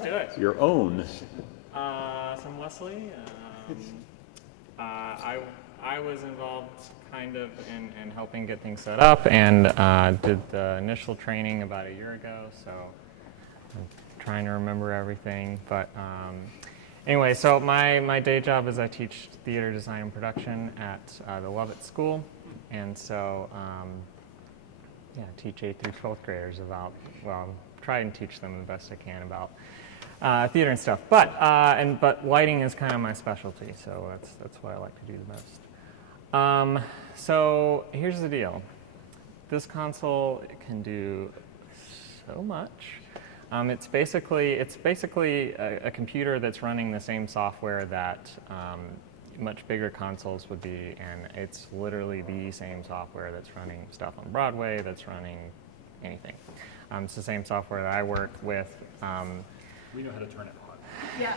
let's do it. Your own. So I'm Wesley. I was involved kind of in helping get things set up and did the initial training about a year ago, so I'm trying to remember everything. But anyway, so my day job is I teach theater design and production at the Lovett School, and so yeah, teach 8th through 12th graders about, well, try and teach them the best I can about theater and stuff. But lighting is kind of my specialty, so that's what I like to do the most. So here's the deal. This console can do so much. It's basically a computer that's running the same software that much bigger consoles would be, and it's literally the same software that's running stuff on Broadway, that's running anything. It's the same software that I work with. We know how to turn it on. Yeah.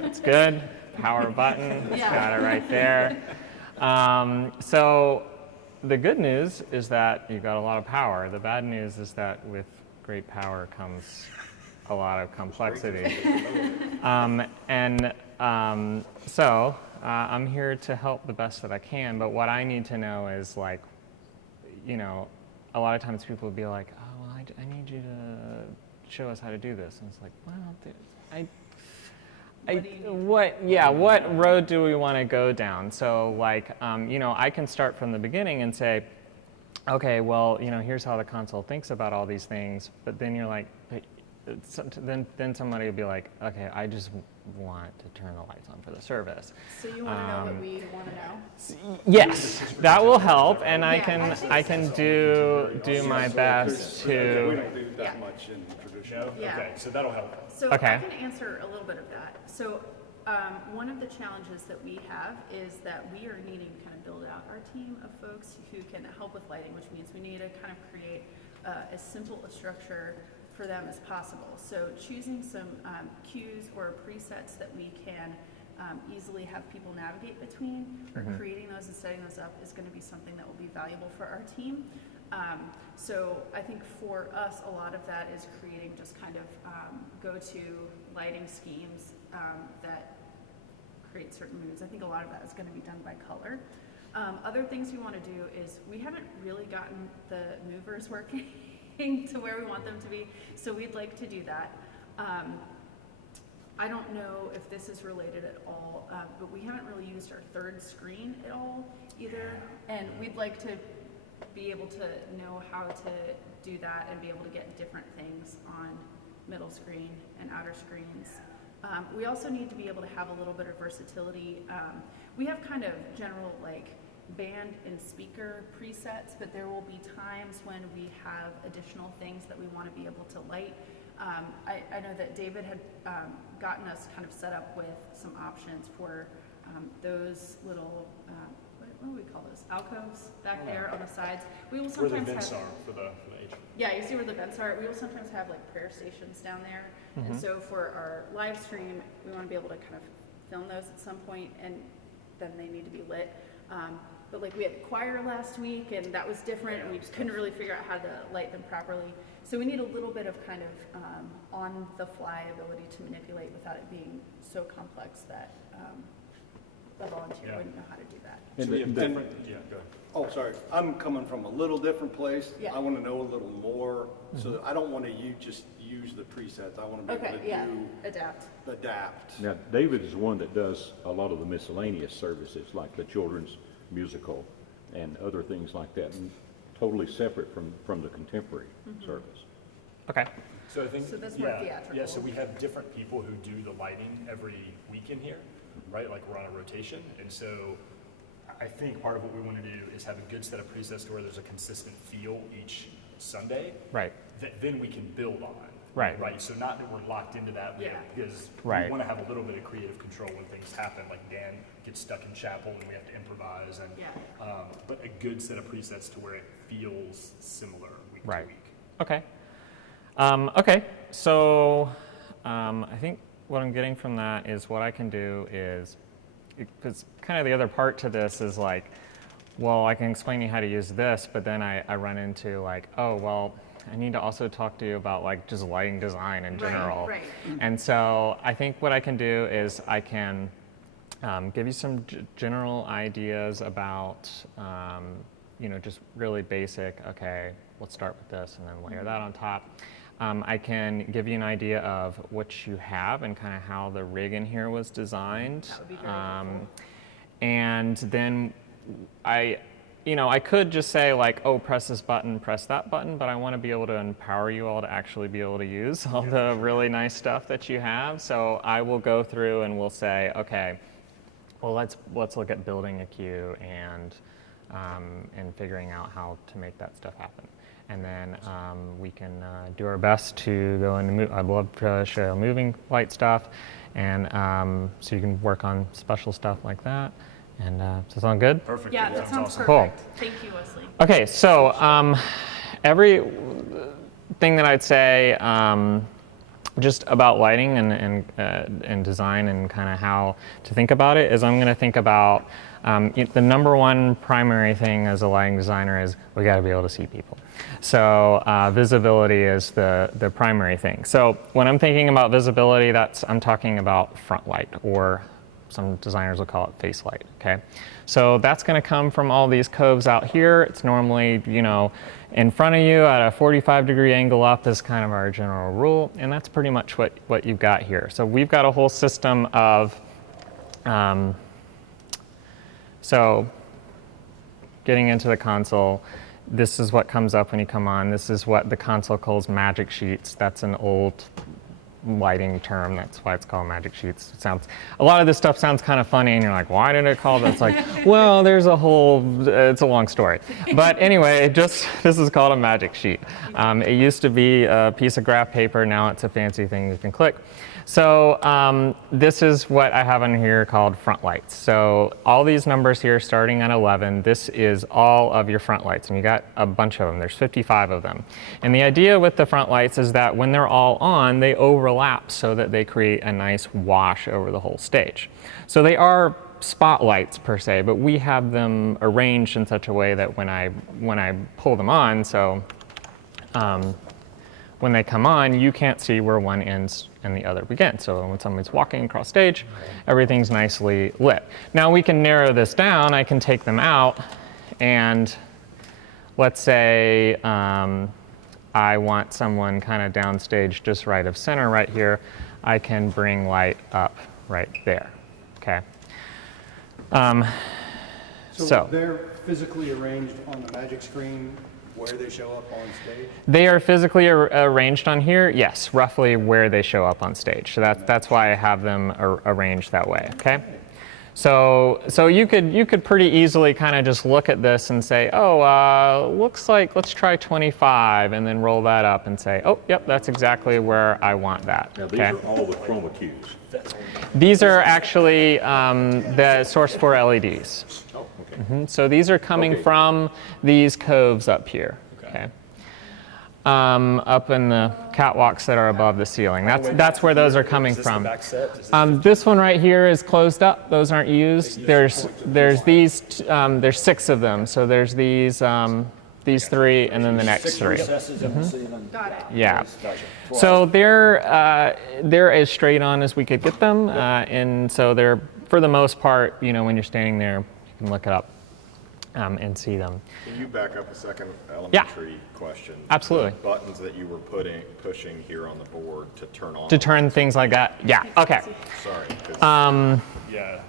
That's good. Power button. Yeah. Got it right there. So the good news is that you've got a lot of power. The bad news is that with great power comes a lot of complexity. So I'm here to help the best that I can, but what I need to know is, like, you know, a lot of times people will be like, oh, well, I need you to show us how to do this. And it's like, well, what road do we want to go down? So, like, you know, I can start from the beginning and say, okay, well, you know, here's how the console thinks about all these things, but then you're like, then somebody will be like, okay, I just want to turn the lights on for the service. So you want to know what we want to know? Yes, that will help, and I Yeah, can do my best We to. don't do that much in traditional. Yeah. Okay, so that'll help. So Okay. I can answer a little bit of that. So one of the challenges that we have is that we are needing to kind of build out our team of folks who can help with lighting, which means we need to kind of create as simple a structure for them as possible. So choosing some cues or presets that we can easily have people navigate between, or creating those and setting those up is going to be something that will be valuable for our team. So I think for us, a lot of that is creating just kind of go-to lighting schemes that create certain moods. I think a lot of that is going to be done by color. Other things we want to do is we haven't really gotten the movers working to where we want them to be, so we'd like to do that. I don't know if this is related at all, but we haven't really used our third screen at all either, and we'd like to be able to know how to do that and be able to get different things on middle screen and outer screens. We also need to be able to have a little bit of versatility. We have kind of general, like, band and speaker presets, but there will be times when we have additional things that we want to be able to light. I know that David had gotten us kind of set up with some options for those little, what do we call those? Alcoves back there on the sides. We will Where the sometimes vents have, are for the H. yeah, you see where the vents are. We will sometimes have, like, prayer stations down there. And so for our live stream, we want to be able to kind of film those at some point, and then they need to be lit. But, like, we had choir last week, and that was different, and we just couldn't really figure out how to light them properly. So we need a little bit of kind of on-the-fly ability to manipulate without it being so complex that a volunteer wouldn't know how to do that. So we have different, yeah, go ahead. Oh, sorry. I'm coming from a little different place. Yeah. I want to know a little more. So I don't want to just use the presets. I want to be Okay, able to yeah, do adapt. Now, David is the one that does a lot of the miscellaneous services, like the children's musical and other things like that, and totally separate from the contemporary service. Okay. So I think, So that's more yeah, theatrical. so we have different people who do the lighting every week in here, right? Like, we're on a rotation, and so I think part of what we want to do is have a good set of presets to where there's a consistent feel each Sunday. Right. That then we can build on. Right. Right. So not that we're locked into that, Yeah. because Right. we want to have a little bit of creative control when things happen. Like, Dan gets stuck in chapel and we have to improvise, and Yeah. but a good set of presets to where it feels similar week Right. to week. Okay. Okay. So I think what I'm getting from that is what I can do is, because kind of the other part to this is, like, well, I can explain you how to use this, but then I run into, like, oh, well, I need to also talk to you about like just lighting design in general. Right. And so I think what I can do is I can give you some general ideas about, just really basic, okay, let's start with this and then layer that on top. I can give you an idea of what you have and kind of how the rig in here was designed. That would be very helpful. And then I could just say like, oh, press this button, press that button, but I want to be able to empower you all to actually be able to use all the really nice stuff that you have. So I will go through and we'll say, okay, well, let's look at building a queue and figuring out how to make that stuff happen. And then we can do our best to go into I'd love to show moving light stuff, and so you can work on special stuff like that. And does that sound good? Perfect. Yeah, that sounds awesome. perfect. Thank you, Wesley. Okay, so every thing that I'd say just about lighting and design and kind of how to think about it is I'm going to think about the number one primary thing as a lighting designer is we got to be able to see people. So visibility is the primary thing. So when I'm thinking about visibility, I'm talking about front light, or some designers will call it face light, okay? So that's gonna come from all these coves out here. It's normally, in front of you at a 45-degree angle up is kind of our general rule, and that's pretty much what you've got here. So we've got a whole system of, so getting into the console, this is what comes up when you come on. This is what the console calls magic sheets. That's an old lighting term. That's why it's called magic sheets. A lot of this stuff sounds kind of funny, and you're like, why did it call that? It's like, well, it's a long story. But anyway, this is called a magic sheet. It used to be a piece of graph paper. Now it's a fancy thing you can click. So this is what I have on here called front lights. So all these numbers here starting at 11, this is all of your front lights, and you got a bunch of them. There's 55 of them. And the idea with the front lights is that when they're all on, they overlap so that they create a nice wash over the whole stage. So they are spotlights per se, but we have them arranged in such a way that when I pull them on, so when they come on, you can't see where one ends and the other begins. So when somebody's walking across stage, everything's nicely lit. Now we can narrow this down. I can take them out, and let's say I want someone kind of downstage just right of center right here. I can bring light up right there, okay? So they're physically arranged on the magic screen where they show up on stage? They are physically arranged on here, yes, roughly where they show up on stage. So that's why I have them arranged that way, okay? So you could pretty easily kind of just look at this and say, oh, looks like let's try 25, and then roll that up and say, oh, yep, that's exactly where I want that. Now, these are all the chroma cues. These are actually the source for LEDs. Oh, okay. So these are coming from these coves up here, okay? Up in the catwalks that are above the ceiling. That's where those are coming from. This one right here is closed up. Those aren't used. There's these. There's 6 of them. So there's these 3, and then the next 3. Got it. Yeah. So they're as straight on as we could get them, and so they're, for the most part, when you're standing there, you can look it up and see them. Can you back up a second? Elementary question. Absolutely. The buttons that you were pushing here on the board to turn on. To turn things like that. Yeah. Okay. Sorry. 'Cause Yeah.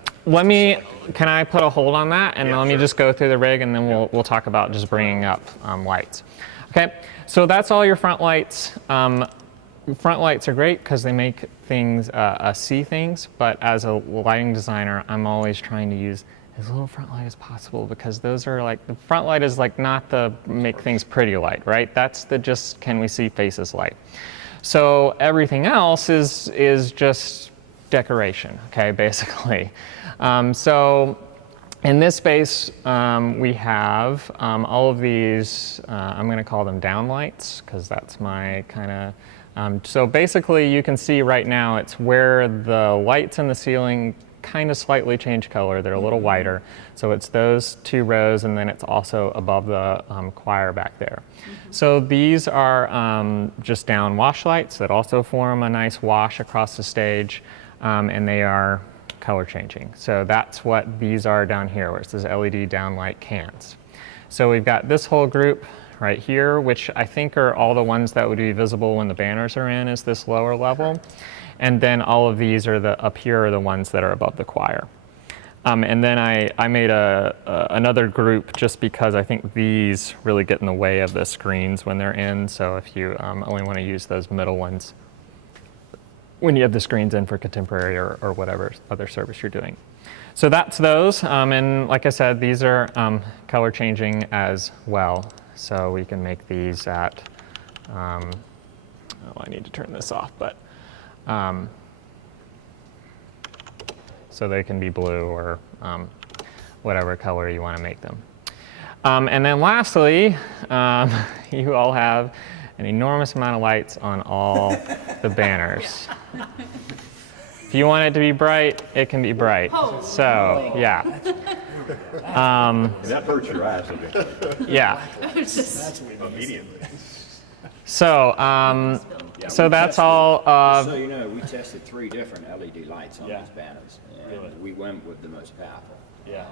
Can I put a hold on that, and Yeah, let me sure. just go through the rig, and then we'll talk about just bringing up lights. Okay. So that's all your front lights. Front lights are great because they make things see things, but as a lighting designer, I'm always trying to use as little front light as possible, because those are like, the front light is like not the make things pretty light, right? That's the just can we see faces light. So everything else is just decoration, okay, basically. So in this space, we have all of these, I'm going to call them downlights, because that's my kind of, so basically you can see right now it's where the lights in the ceiling kind of slightly change color. They're a little whiter. So it's those 2 rows, and then it's also above the choir back there. So these are just down wash lights that also form a nice wash across the stage, and they are color changing. So that's what these are down here, where it says LED downlight cans. So we've got this whole group right here, which I think are all the ones that would be visible when the banners are in, is this lower level. And then all of these are up here are the ones that are above the choir. And then I made another group just because I think these really get in the way of the screens when they're in. So if you only want to use those middle ones when you have the screens in for contemporary or whatever other service you're doing. So that's those. And like I said, these are color changing as well. So we can make these at, oh, I need to turn this off, but so they can be blue or whatever color you want to make them. And then lastly, you all have an enormous amount of lights on all the banners. If you want it to be bright, it can be bright. So, yeah. And that hurts your eyes a bit. Yeah. Immediately. So, so that's all. So you know, we tested 3 different LED lights on these banners, and we went with the most powerful. Yeah.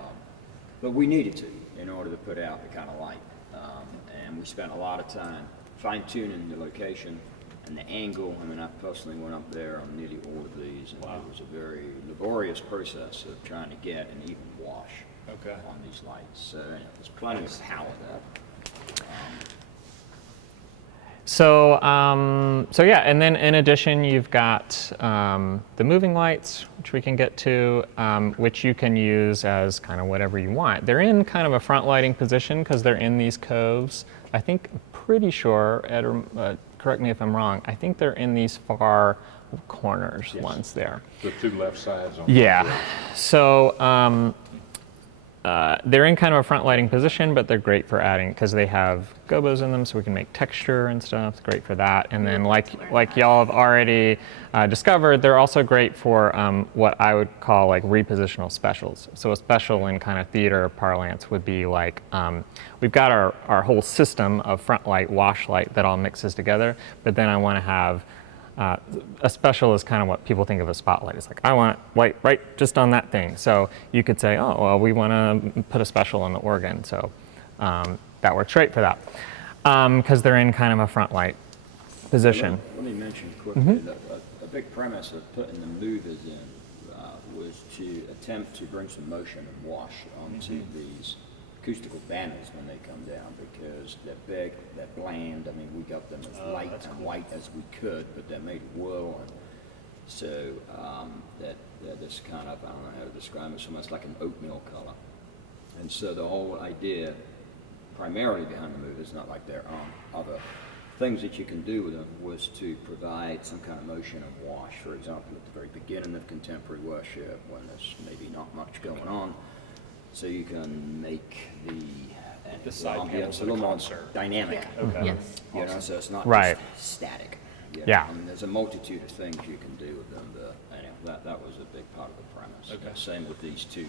But we needed to in order to put out the kind of light, and we spent a lot of time fine-tuning the location and the angle. I mean, I personally went up there on nearly all of these, and it was a very laborious process of trying to get an even wash on these lights. So there's plenty of power there. So, so yeah, and then in addition, you've got the moving lights, which we can get to, which you can use as kind of whatever you want. They're in kind of a front lighting position because they're in these coves. I think, pretty sure, Ed, correct me if I'm wrong, I think they're in these far corners ones there. The 2 left sides on Yeah. So they're in kind of a front lighting position, but they're great for adding, because they have gobos in them, so we can make texture and stuff. It's great for that. And then like y'all have already discovered, they're also great for what I would call like repositional specials. So a special in kind of theater parlance would be like, we've got our whole system of front light, wash light that all mixes together, but then I want to have a special is kind of what people think of as spotlight. It's like, I want light right just on that thing. So you could say, oh, well, we want to put a special on the organ. So that works great for that, because they're in kind of a front light position. Let me mention quickly that a big premise of putting the movers in was to attempt to bring some motion and wash onto these acoustical banners when they come down, because they're big, they're bland. I mean, we got them as light and white as we could, but they're made of wool, and so they're this kind of, I don't know how to describe it, so much like an oatmeal color. And so the whole idea, primarily behind the movers, not like there are other things that you can do with them, was to provide some kind of motion and wash. For example, at the very beginning of contemporary worship, when there's maybe not much going on, so you can make the ambience a little more dynamic. Yes. You know, so it's not Right. just static. You know? Yeah. I mean, there's a multitude of things you can do with them. Anyway, that was a big part of the premise. Same with these 2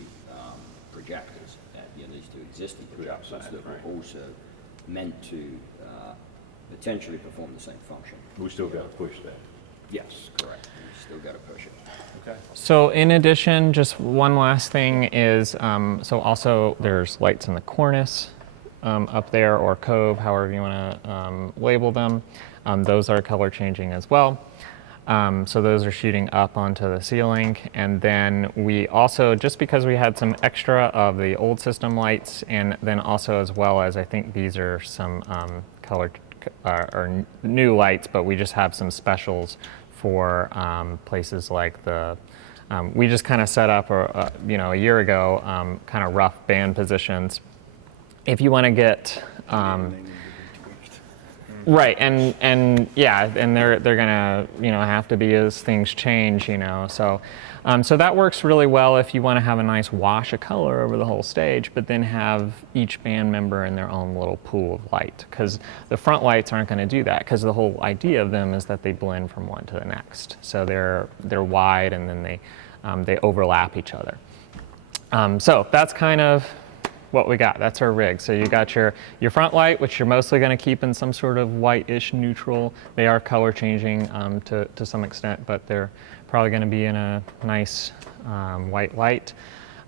projectors, these 2 existing projectors that were also meant to potentially perform the same function. We still got to push that. Yes, correct. You still got to push it. Okay. So in addition, just one last thing is, so also there's lights in the cornice up there, or cove, however you want to label them. Those are color changing as well. So those are shooting up onto the ceiling. And then we also, just because we had some extra of the old system lights, and then also as well as, I think these are some color or new lights, but we just have some specials for places like the, we just kind of set up, a year ago, kind of rough band positions. If you want to get, right, and yeah, and they're gonna, have to be as things change, so. So that works really well if you want to have a nice wash of color over the whole stage, but then have each band member in their own little pool of light, because the front lights aren't going to do that, because the whole idea of them is that they blend from one to the next. So they're wide, and then they they overlap each other. So that's kind of what we got. That's our rig. So you got your front light, which you're mostly going to keep in some sort of whitish neutral. They are color changing to some extent, but they're probably going to be in a nice white light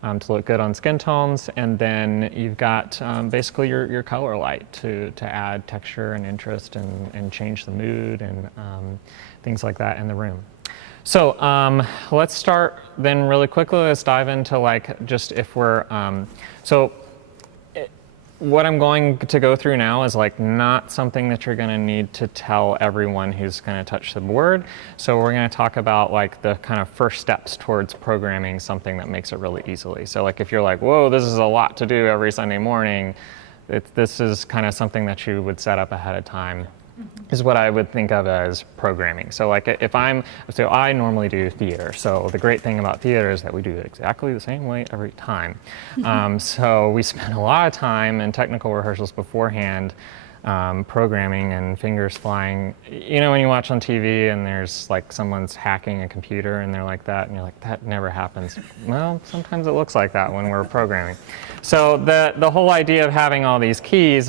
to look good on skin tones. And then you've got basically your color light to add texture and interest and change the mood and things like that in the room. So let's start then really quickly. Let's dive into like just if we're, what I'm going to go through now is like not something that you're going to need to tell everyone who's going to touch the board. So we're going to talk about like the kind of first steps towards programming something that makes it really easily. So like if you're like, whoa, this is a lot to do every Sunday morning, this is kind of something that you would set up ahead of time. Is what I would think of as programming. So like if so I normally do theater. So the great thing about theater is that we do it exactly the same way every time. So we spend a lot of time in technical rehearsals beforehand programming and fingers flying. You know when you watch on TV and there's like someone's hacking a computer and they're like that and you're like, that never happens. Well, sometimes it looks like that when we're programming. So the whole idea of having all these keys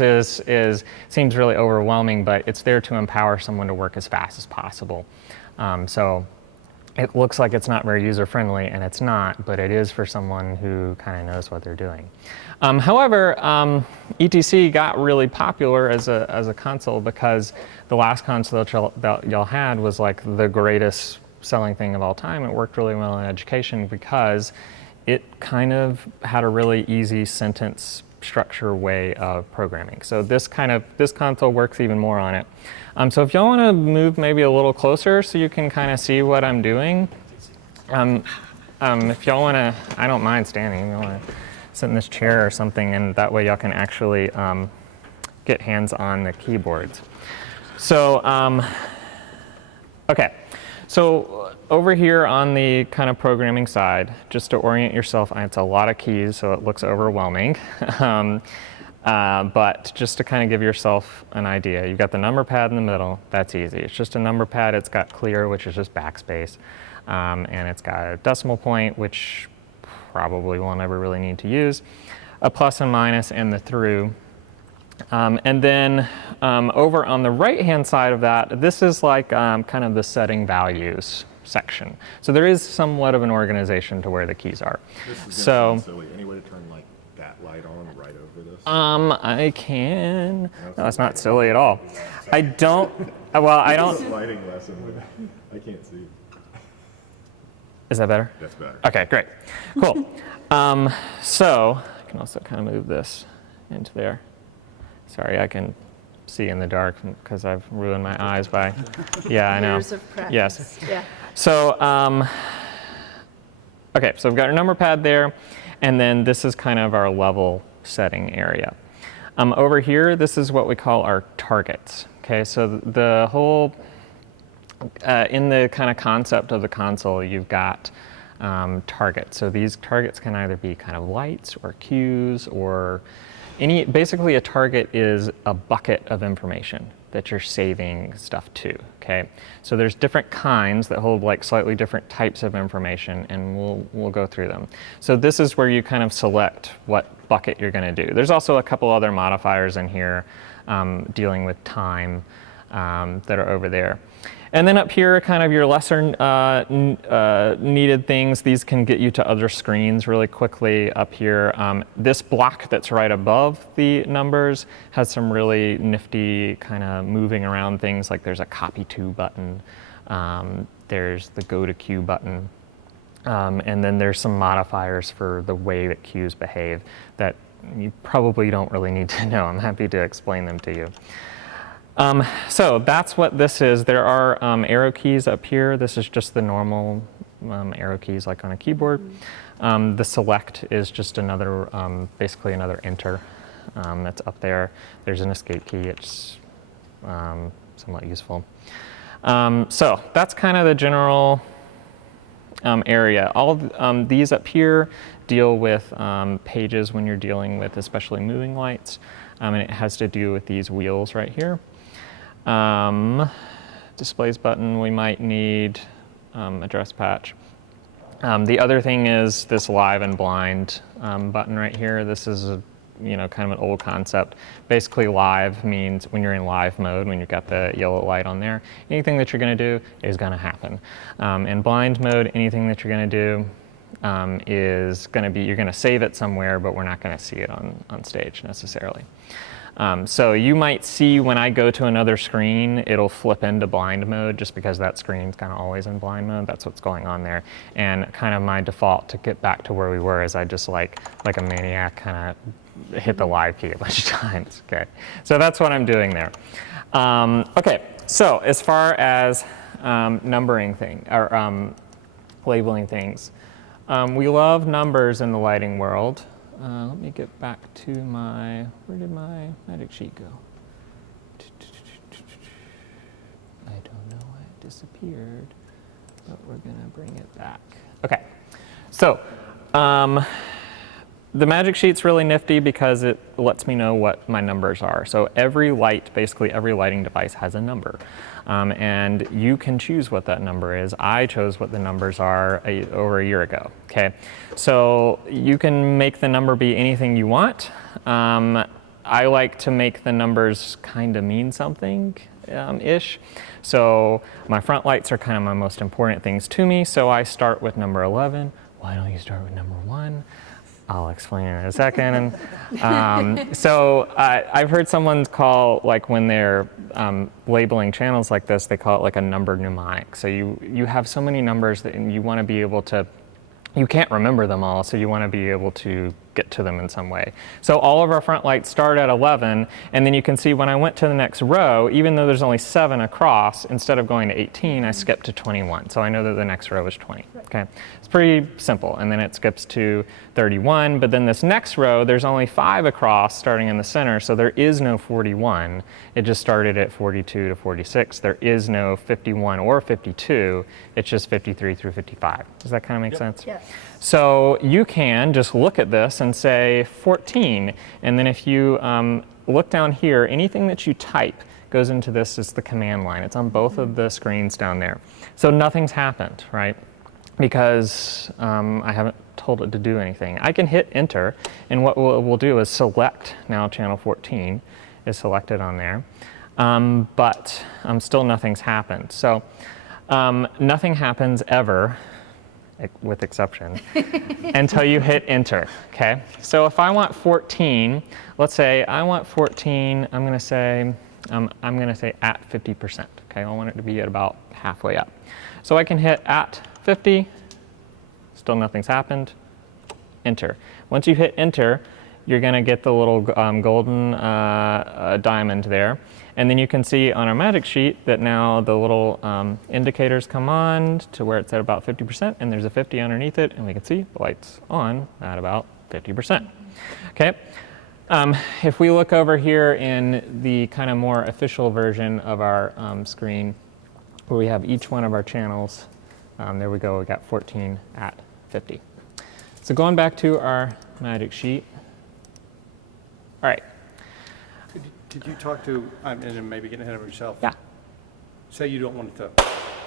seems really overwhelming, but it's there to empower someone to work as fast as possible. So it looks like it's not very user-friendly, and it's not, but it is for someone who kind of knows what they're doing. However, ETC got really popular as a console because the last console that y'all had was like the greatest selling thing of all time. It worked really well in education because it kind of had a really easy sentence structure way of programming. So this console works even more on it. So if y'all want to move maybe a little closer so you can kind of see what I'm doing, if y'all want to, I don't mind standing. If y'all want to sit in this chair or something, and that way y'all can actually get hands on the keyboards. So, okay. So over here on the kind of programming side, just to orient yourself, it's a lot of keys, so it looks overwhelming. But just to kind of give yourself an idea, you've got the number pad in the middle. That's easy. It's just a number pad. It's got clear, which is just backspace. And it's got a decimal point, which probably won't ever really need to use, a plus and minus, and the through. And then over on the right-hand side of that, this is like kind of the setting values section. So there is somewhat of an organization to where the keys are. This is so silly. Any way to turn like that light on right over this? I can. No, it's not silly at all. I don't. Well, I It's a don't. lighting lesson. I can't see. Is that better? That's better. Okay, great. Cool. So I can also kind of move this into there. Sorry, I can see in the dark because I've ruined my eyes by, yeah, I know. Years of practice. Yes. Yeah. So, okay, so we've got our number pad there, and then this is kind of our level setting area. Over here, this is what we call our targets. Okay, so the whole, in the kind of concept of the console, you've got targets. So these targets can either be kind of lights or cues or basically a target is a bucket of information that you're saving stuff to, okay? So there's different kinds that hold like slightly different types of information, and we'll go through them. So this is where you kind of select what bucket you're gonna do. There's also a couple other modifiers in here dealing with time that are over there. And then up here, kind of your lesser needed things. These can get you to other screens really quickly up here. This block that's right above the numbers has some really nifty kind of moving around things, like there's a copy to button. There's the go to queue button. And then there's some modifiers for the way that queues behave that you probably don't really need to know. I'm happy to explain them to you. So that's what this is. There are arrow keys up here. This is just the normal arrow keys like on a keyboard. The select is just another, basically another enter that's up there. There's an escape key. It's somewhat useful. So that's kind of the general area. All of these up here deal with pages when you're dealing with especially moving lights. And it has to do with these wheels right here. Displays button, we might need address patch. The other thing is this live and blind button right here. This is a, kind of an old concept. Basically, live means when you're in live mode, when you've got the yellow light on there, anything that you're going to do is going to happen. In blind mode, anything that you're going to do is going to be, you're going to save it somewhere, but we're not going to see it on stage necessarily. So you might see when I go to another screen, it'll flip into blind mode just because that screen's kind of always in blind mode. That's what's going on there. And kind of my default to get back to where we were is I just like a maniac kind of hit the live key a bunch of times. Okay, so that's what I'm doing there. Okay, so as far as numbering things or labeling things, we love numbers in the lighting world. Let me get back to where did my magic sheet go? I don't know why it disappeared, but we're gonna bring it back. Okay, so the magic sheet's really nifty because it lets me know what my numbers are. So every light, basically every lighting device has a number. And you can choose what that number is. I chose what the numbers are over a year ago, okay? So you can make the number be anything you want. I like to make the numbers kind of mean something ish. So my front lights are kind of my most important things to me. So I start with number 11. Why don't you start with number 1? I'll explain in a second. So I've heard someone call, like when they're labeling channels like this, they call it like a numbered mnemonic. So you have so many numbers that you want to be able to, you can't remember them all, so you want to be able to get to them in some way. So all of our front lights start at 11, and then you can see when I went to the next row, even though there's only 7 across, instead of going to 18, I skipped to 21. So I know that the next row is 20, okay? It's pretty simple, and then it skips to 31, but then this next row, there's only 5 across starting in the center, so there is no 41. It just started at 42 to 46. There is no 51 or 52. It's just 53 through 55. Does that kind of make sense? Yes. So you can just look at this and say 14, and then if you look down here, anything that you type goes into this as the command line. It's on both of the screens down there. So nothing's happened, right? Because I haven't told it to do anything. I can hit enter, and what we'll do is select now channel 14 is selected on there, but still nothing's happened. So nothing happens ever, with exception, until you hit enter, okay? So if I want 14, let's say I want 14, I'm gonna say at 50%, okay? I want it to be at about halfway up. So I can hit at 50, still nothing's happened, enter. Once you hit enter, you're gonna get the little golden diamond there. And then you can see on our magic sheet that now the little indicators come on to where it's at about 50%, and there's a 50 underneath it, and we can see the light's on at about 50%. Okay. If we look over here in the kind of more official version of our screen, where we have each one of our channels, there we go, we got 14 at 50. So going back to our magic sheet. All right. Did you talk to, and then maybe getting ahead of yourself? Yeah. Say you don't want it to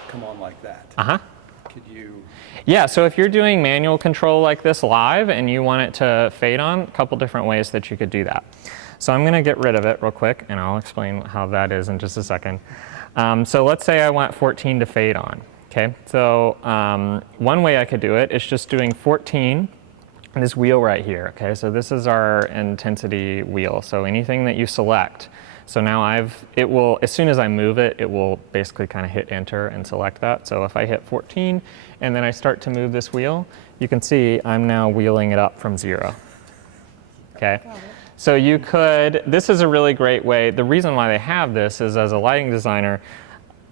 come on like that. Uh-huh. Could you? Yeah, so if you're doing manual control like this live and you want it to fade on, a couple different ways that you could do that. So I'm gonna get rid of it real quick, and I'll explain how that is in just a second. So let's say I want 14 to fade on, okay? So one way I could do it is just doing 14, this wheel right here, okay? So this is our intensity wheel. So anything that you select, so now it will, as soon as I move it, it will basically kind of hit enter and select that. So if I hit 14 and then I start to move this wheel, you can see I'm now wheeling it up from 0, okay? So you could, this is a really great way. The reason why they have this is as a lighting designer,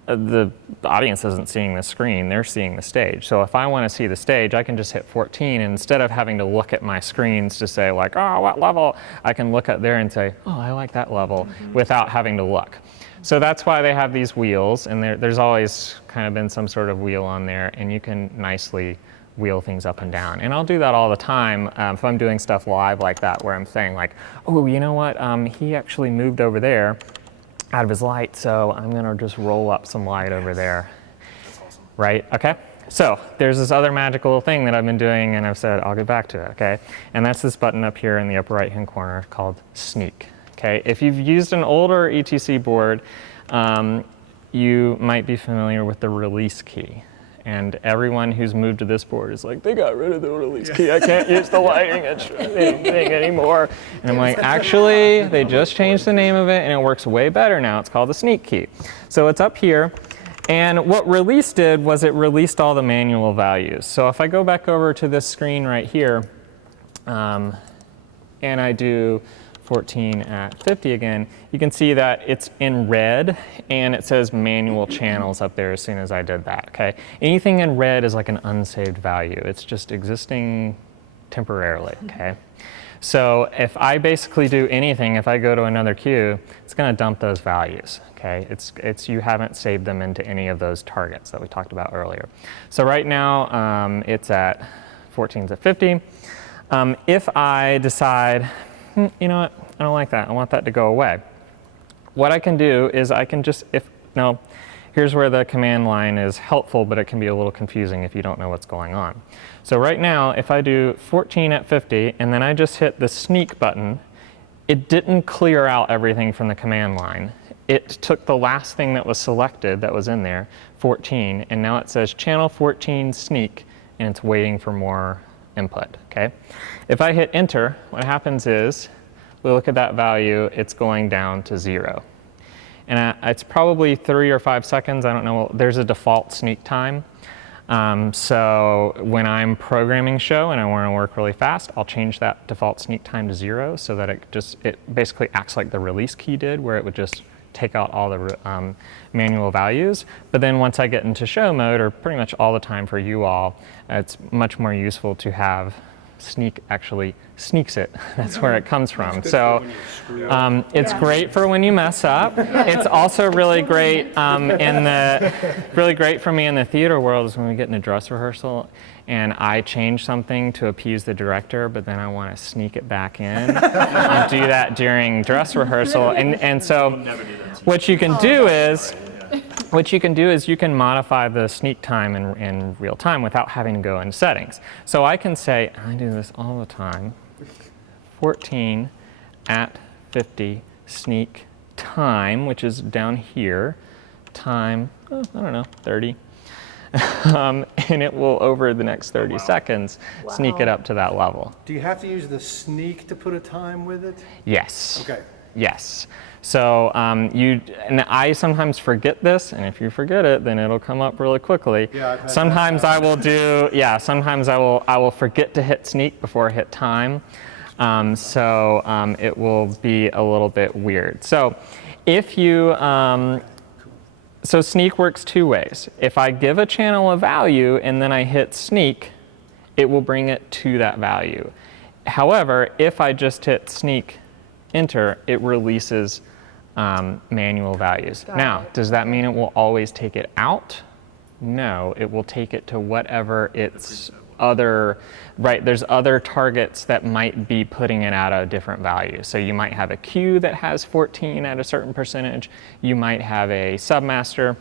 the audience isn't seeing the screen, they're seeing the stage. So if I want to see the stage, I can just hit 14, and instead of having to look at my screens to say like, oh, what level, I can look up there and say, oh, I like that level, without having to look. So that's why they have these wheels, and there's always kind of been some sort of wheel on there, and you can nicely wheel things up and down. And I'll do that all the time if I'm doing stuff live like that, where I'm saying like, oh, you know what, he actually moved over there out of his light, so I'm gonna just roll up some light over there. That's awesome. Right, okay? So there's this other magical thing that I've been doing, and I've said I'll get back to it, okay? And that's this button up here in the upper right-hand corner called Sneak, okay? If you've used an older ETC board, you might be familiar with the release key. And everyone who's moved to this board is like, they got rid of the release key. I can't use the lighting thing anymore. And I'm like, actually, they just changed the name of it, and it works way better now. It's called the Sneak key. So it's up here. And what release did was it released all the manual values. So if I go back over to this screen right here, and I do 14 at 50 again, you can see that it's in red and it says manual channels up there as soon as I did that, okay? Anything in red is like an unsaved value. It's just existing temporarily, okay? So if I basically do anything, if I go to another queue, it's gonna dump those values, okay? You haven't saved them into any of those targets that we talked about earlier. So right now, it's at 14's at 50. If I decide, you know what, I don't like that, I want that to go away. What I can do is I can just, here's where the command line is helpful, but it can be a little confusing if you don't know what's going on. So right now, if I do 14 at 50, and then I just hit the Sneak button, it didn't clear out everything from the command line. It took the last thing that was selected that was in there, 14, and now it says channel 14 Sneak, and it's waiting for more input, okay? If I hit enter, what happens is, we look at that value, it's going down to 0. And it's probably 3 or 5 seconds, I don't know, there's a default sneak time. So when I'm programming show and I want to work really fast, I'll change that default sneak time to 0 so that it basically acts like the release key did, where it would just take out all the manual values. But then once I get into show mode, or pretty much all the time for you all, it's much more useful to have Sneak actually sneaks it. That's where it comes from. So it's great for when you mess up. It's also really great really great for me in the theater world is when we get in a dress rehearsal and I change something to appease the director, but then I want to sneak it back in. I do that during dress rehearsal, and so what you can do is you can modify the sneak time in real time without having to go into settings. So I can say, I do this all the time, 14 at 50 sneak time, which is down here, time, I don't know, 30. And it will, over the next 30 seconds, sneak it up to that level. Do you have to use the sneak to put a time with it? Yes. Okay. Yes. So and I sometimes forget this, and if you forget it, then it'll come up really quickly. Yeah, I've had sometimes I will do, sometimes I will forget to hit sneak before I hit time. It will be a little bit weird. So if you, so sneak works 2 ways. If I give a channel a value and then I hit sneak, it will bring it to that value. However, if I just hit sneak enter, it releases manual values. Now, does that mean it will always take it out? No, it will take it to whatever its other, there's other targets that might be putting it at a different value. So you might have a queue that has 14 at a certain percentage. You might have a submaster,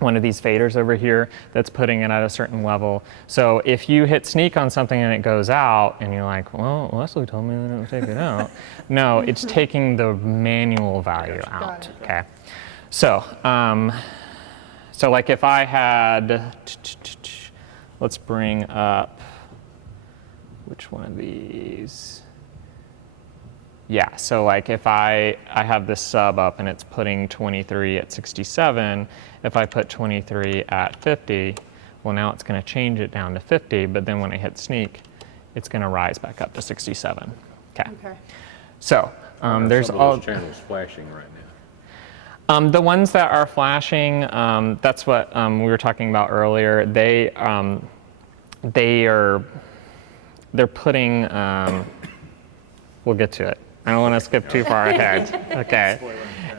one of these faders over here, that's putting it at a certain level. So if you hit sneak on something and it goes out, and you're like, well, Leslie told me that it would take it out. No, it's taking the manual value out, okay? So, so like if I had, let's bring up, which one of these? Yeah, so like if I have this sub up and it's putting 23 at 67, if I put 23 at 50, well now it's going to change it down to 50, but then when I hit sneak, it's going to rise back up to 67. Okay. So there's some of all those channels flashing right now. the ones that are flashing. That's what we were talking about earlier. They're putting. We'll get to it. I don't want to skip too far ahead. Okay.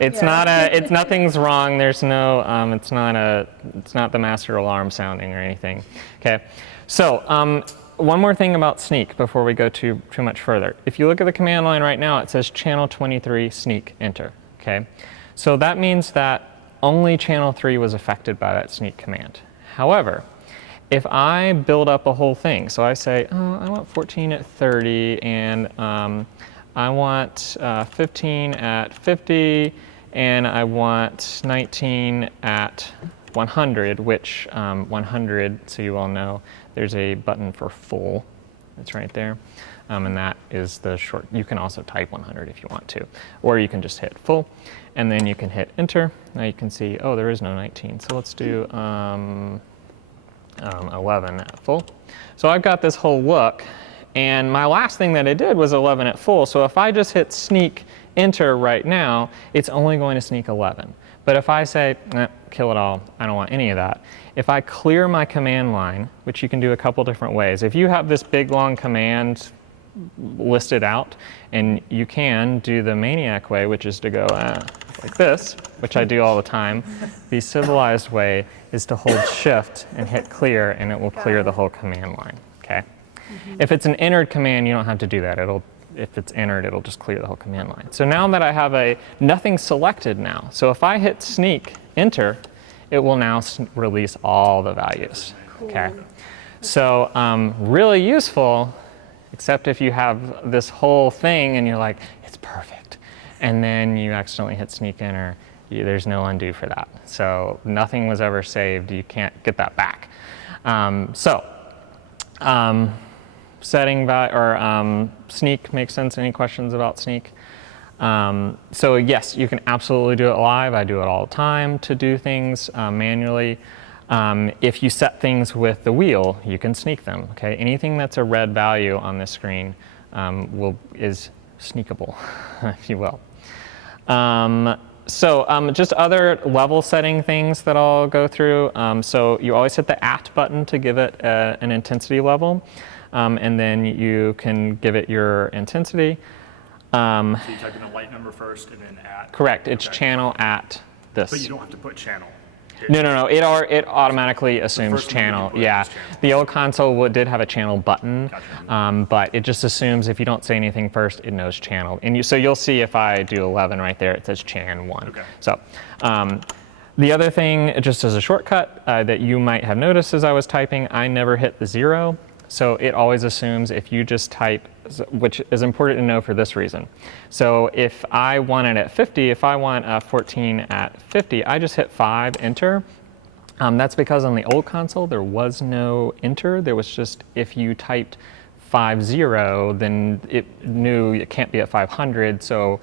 It's nothing's wrong. There's no, it's not the master alarm sounding or anything. Okay. So, one more thing about sneak before we go too much further. If you look at the command line right now, it says channel 23 sneak enter. Okay. So that means that only channel 3 was affected by that sneak command. However, if I build up a whole thing, so I say, oh, I want 14 at 30, and I want 15 at 50, and I want 19 at 100, which 100, so you all know, there's a button for full. It's right there. And that is the short. You can also type 100 if you want to, or you can just hit full, and then you can hit enter. Now you can see, oh, there is no 19. So let's do 11 at full. So I've got this whole look, and my last thing that I did was 11 at full. So if I just hit sneak enter right now, it's only going to sneak 11. But if I say, kill it all, I don't want any of that. If I clear my command line, which you can do a couple different ways. If you have this big long command listed out, and you can do the maniac way, which is to go like this, which I do all the time. The civilized way is to hold shift and hit clear, and it will clear the whole command line, okay? If it's an entered command, you don't have to do that. If it's entered, it'll just clear the whole command line. So now that I have nothing selected now, so if I hit sneak enter, it will now release all the values, okay? So really useful, except if you have this whole thing and you're like, it's perfect, and then you accidentally hit sneak enter, there's no undo for that. So nothing was ever saved, you can't get that back. Setting sneak makes sense. Any questions about sneak? So yes, you can absolutely do it live. I do it all the time to do things manually. If you set things with the wheel, you can sneak them. Okay, anything that's a red value on this screen is sneakable, if you will. Just other level setting things that I'll go through. So you always hit the at button to give it an intensity level. And then you can give it your intensity. So you type in the light number first and then at? Correct. It's channel at this. But you don't have to put channel. No. It automatically assumes channel. Yeah. The old console did have a channel button, Gotcha. but it just assumes if you don't say anything first, it knows channel. And so you'll see if I do 11 right there, it says chan 1. Okay. So the other thing, just as a shortcut that you might have noticed as I was typing, I never hit the 0. So it always assumes if you just type, which is important to know for this reason. So if I want it at 50, if I want 14 at 50, I just hit 5, enter. That's because on the old console, there was no enter. There was just, if you typed 50, then it knew it can't be at 500, so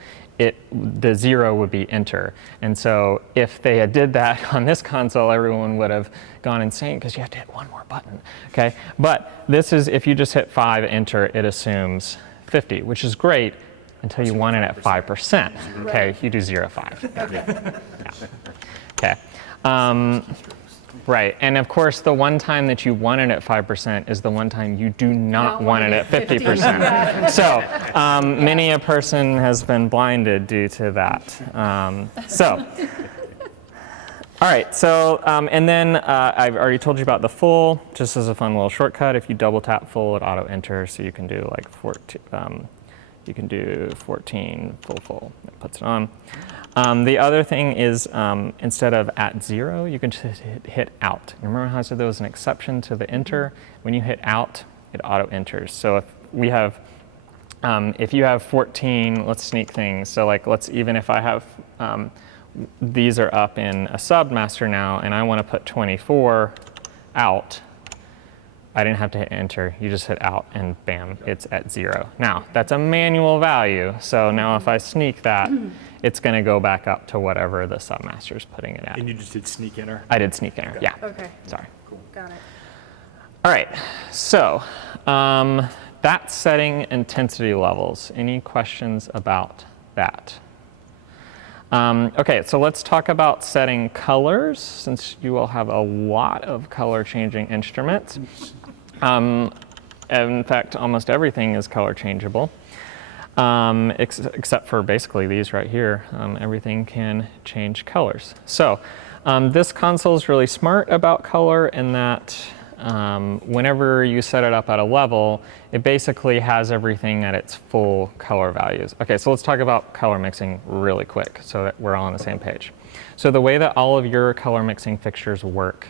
the 0 would be enter. And so if they had did that on this console, everyone would have gone insane because you have to hit one more button, okay? But this is, if you just hit 5, enter, it assumes 50, which is great until you want it at 5%, okay? You do 0, 5. Okay. Right, and of course the one time that you want it at 5% is the one time you do not want it at 50%. So many a person has been blinded due to that. All right, so and then I've already told you about the full, just as a fun little shortcut. If you double tap full, it auto enters, so you can do like 14. You can do 14 full. It puts it on. The other thing is instead of at 0, you can just hit out. Remember how I said there was an exception to the enter? When you hit out, it auto enters. So if you have 14, let's sneak things. So like even if I have these are up in a submaster now, and I want to put 24 out. I didn't have to hit enter, you just hit out and bam, it's at 0. Now, that's a manual value, so now if I sneak that, it's gonna go back up to whatever the submaster is putting it at. And you just did sneak enter? I did sneak enter, yeah. Okay. Sorry. Cool. Got it. All right, so that's setting intensity levels. Any questions about that? Okay, so let's talk about setting colors, since you will have a lot of color changing instruments. In fact, almost everything is color changeable, except for basically these right here. Everything can change colors. So this console is really smart about color in that whenever you set it up at a level, it basically has everything at its full color values. Okay, so let's talk about color mixing really quick so that we're all on the same page. So the way that all of your color mixing fixtures work,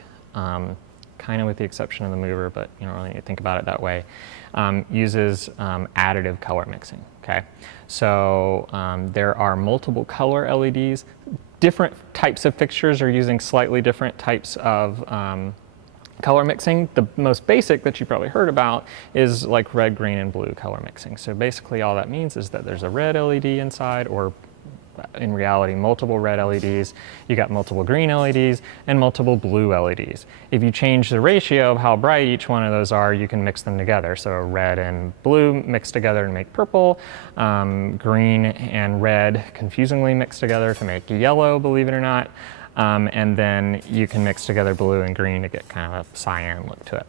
kind of with the exception of the mover, but you don't really need to think about it that way, uses additive color mixing, okay? So there are multiple color LEDs. Different types of fixtures are using slightly different types of color mixing. The most basic that you probably heard about is like red, green, and blue color mixing. So basically all that means is that there's a red LED inside, or in reality multiple red LEDs, you got multiple green LEDs, and multiple blue LEDs. If you change the ratio of how bright each one of those are, you can mix them together. So red and blue mix together to make purple, green and red confusingly mix together to make yellow, believe it or not. And then you can mix together blue and green to get kind of a cyan look to it.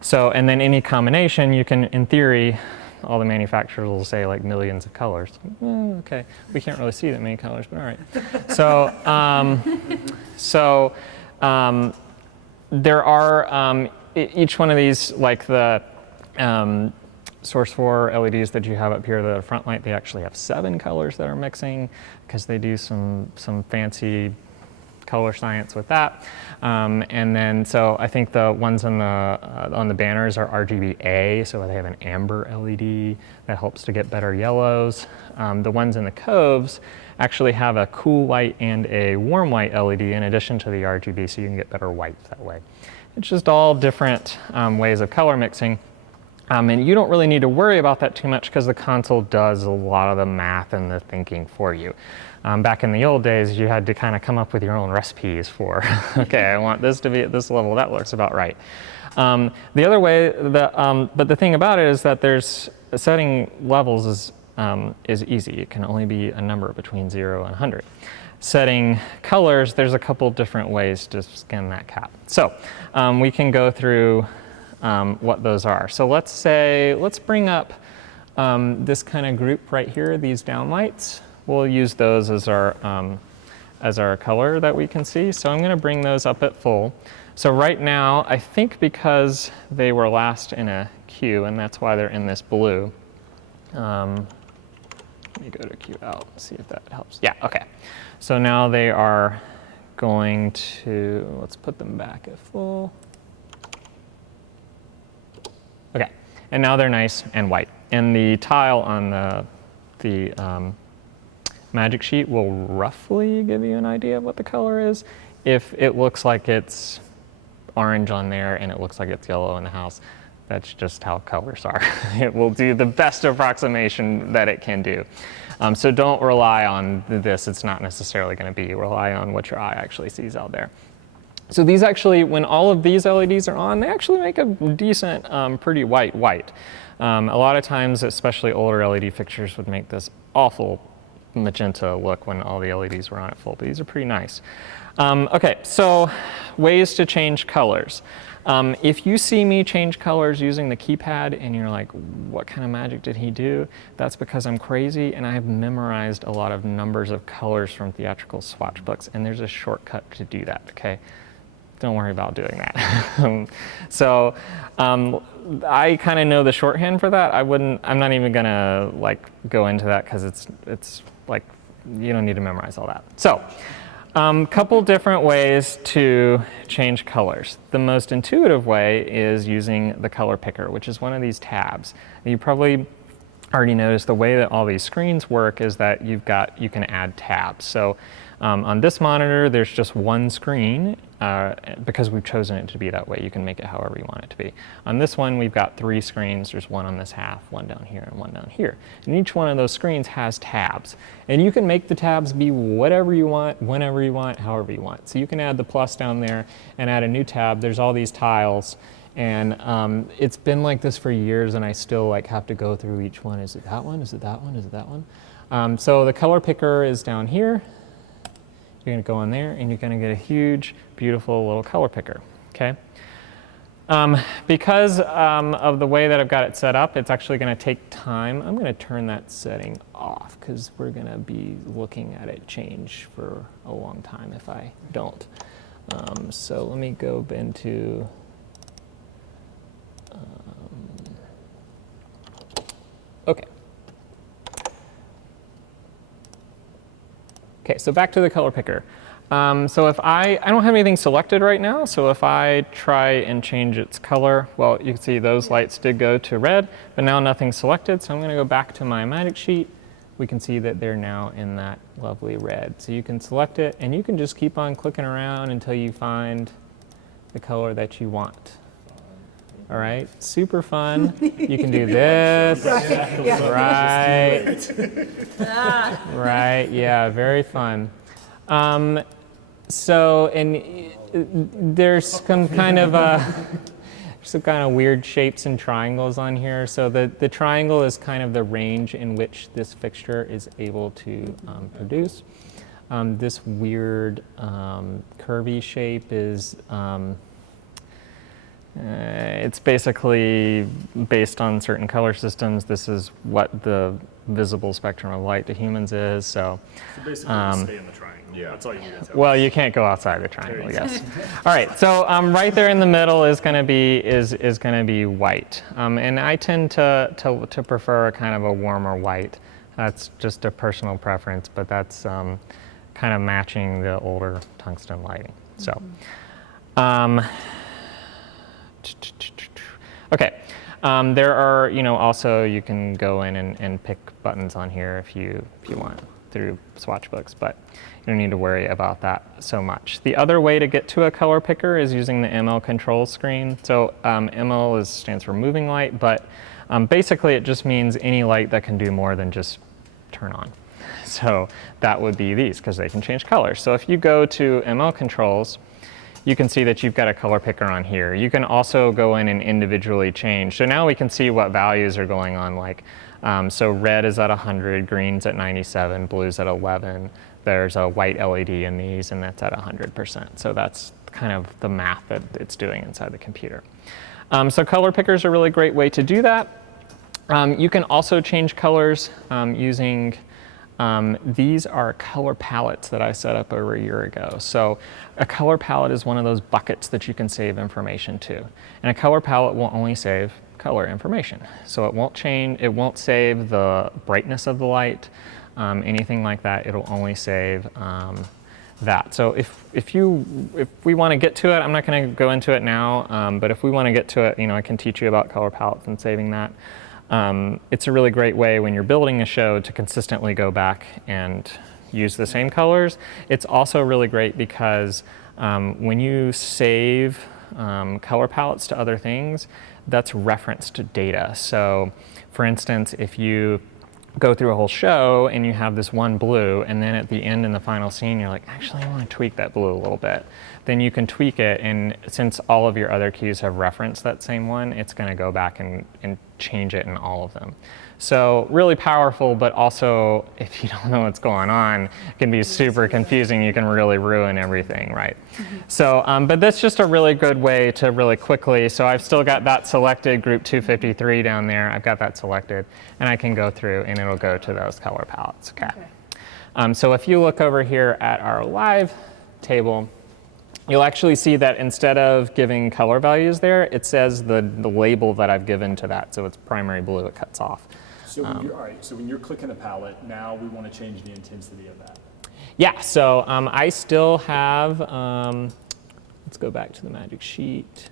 So, and then any combination, you can, in theory, all the manufacturers will say like millions of colors. Okay, we can't really see that many colors, but all right. So, there are, each one of these, like the source 4 LEDs that you have up here, the front light, they actually have 7 colors that are mixing because they do some fancy color science with that. And then, so I think the ones on the banners are RGBA, so they have an amber LED that helps to get better yellows. The ones in the coves actually have a cool white and a warm white LED in addition to the RGB, so you can get better whites that way. It's just all different ways of color mixing. And you don't really need to worry about that too much because the console does a lot of the math and the thinking for you. Back in the old days, you had to kind of come up with your own recipes for, okay, I want this to be at this level, that looks about right. The other way, but the thing about it is that there's setting levels is easy. It can only be a number between 0 and 100. Setting colors, there's a couple different ways to skin that cat. So we can go through what those are. So let's bring up this kind of group right here, these downlights. We'll use those as our color that we can see. So I'm going to bring those up at full. So right now, I think because they were last in a queue, and that's why they're in this blue. Let me go to queue out, see if that helps. Yeah, okay. So now they are going to, let's put them back at full. Okay, and now they're nice and white. And the tile on the magic sheet will roughly give you an idea of what the color is. If it looks like it's orange on there and it looks like it's yellow in the house, that's just how colors are. It will do the best approximation that it can do. So don't rely on this. It's not necessarily going to be. Rely on what your eye actually sees out there. So these actually, when all of these LEDs are on, they actually make a decent, pretty white. A lot of times, especially older LED fixtures would make this awful magenta look when all the LEDs were on at full, but these are pretty nice. Okay, so ways to change colors. If you see me change colors using the keypad and you're like, what kind of magic did he do? That's because I'm crazy and I have memorized a lot of numbers of colors from theatrical swatch books, and there's a shortcut to do that, okay? Don't worry about doing that. So I kind of know the shorthand for that. I'm not even gonna like go into that because it's like, you don't need to memorize all that. So couple different ways to change colors. The most intuitive way is using the color picker, which is one of these tabs. You probably already noticed the way that all these screens work is that you can add tabs. So on this monitor, there's just one screen because we've chosen it to be that way. You can make it however you want it to be. On this one, we've got 3 screens. There's one on this half, one down here, and one down here. And each one of those screens has tabs. And you can make the tabs be whatever you want, whenever you want, however you want. So you can add the plus down there and add a new tab. There's all these tiles. And it's been like this for years, and I still like have to go through each one. Is it that one? Is it that one? Is it that one? So the color picker is down here. You're going to go in there, and you're going to get a huge, beautiful little color picker, okay? Because of the way that I've got it set up, it's actually going to take time. I'm going to turn that setting off because we're going to be looking at it change for a long time if I don't. So let me go into... okay. Okay, so back to the color picker. So if I don't have anything selected right now, so if I try and change its color, well, you can see those lights did go to red, but now nothing's selected. So I'm going to go back to my magic sheet. We can see that they're now in that lovely red. So you can select it, and you can just keep on clicking around until you find the color that you want. All right, super fun. You can do this, right, yeah, very fun. So, and there's some kind of weird shapes and triangles on here. So the triangle is kind of the range in which this fixture is able to produce. This weird curvy shape is, it's basically based on certain color systems. This is what the visible spectrum of light to humans is. So basically, stay in the triangle. Yeah. That's all you need to tell well, you can't go outside the triangle, yes. All right, so right there in the middle is going to be white, and I tend to prefer a kind of a warmer white. That's just a personal preference, but that's kind of matching the older tungsten lighting. So, okay. There are, also you can go in and pick buttons on here if you want through swatch books, but you don't need to worry about that so much. The other way to get to a color picker is using the ML control screen. So ML stands for moving light, but basically it just means any light that can do more than just turn on. So that would be these, because they can change colors. So if you go to ML controls, you can see that you've got a color picker on here. You can also go in and individually change. So now we can see what values are going on, like, so red is at 100, green's at 97, blue's at 11. There's a white LED in these, and that's at 100%. So that's kind of the math that it's doing inside the computer. So color pickers are a really great way to do that. You can also change colors using these are color palettes that I set up over a year ago. So a color palette is one of those buckets that you can save information to. And a color palette will only save color information. So it won't change, it won't save the brightness of the light, anything like that. It'll only save that. So if we want to get to it, I'm not going to go into it now, but if we want to get to it, I can teach you about color palettes and saving that. It's a really great way when you're building a show to consistently go back and use the same colors. It's also really great because when you save color palettes to other things, that's referenced data. So for instance, if you go through a whole show and you have this one blue, and then at the end in the final scene, you're like, actually, I want to tweak that blue a little bit. Then you can tweak it, and since all of your other cues have referenced that same one, it's going to go back and change it in all of them. So really powerful, but also if you don't know what's going on, it can be super confusing. You can really ruin everything, right? So, but that's just a really good way to really quickly, so I've still got that selected, group 253 down there. I've got that selected, and I can go through and it'll go to those color palettes. Okay. So if you look over here at our live table, you'll actually see that instead of giving color values there, it says the label that I've given to that. So it's primary blue, it cuts off. So when you're, all right, so when you're clicking the palette, now we want to change the intensity of that. Yeah, so I still have, let's go back to the magic sheet.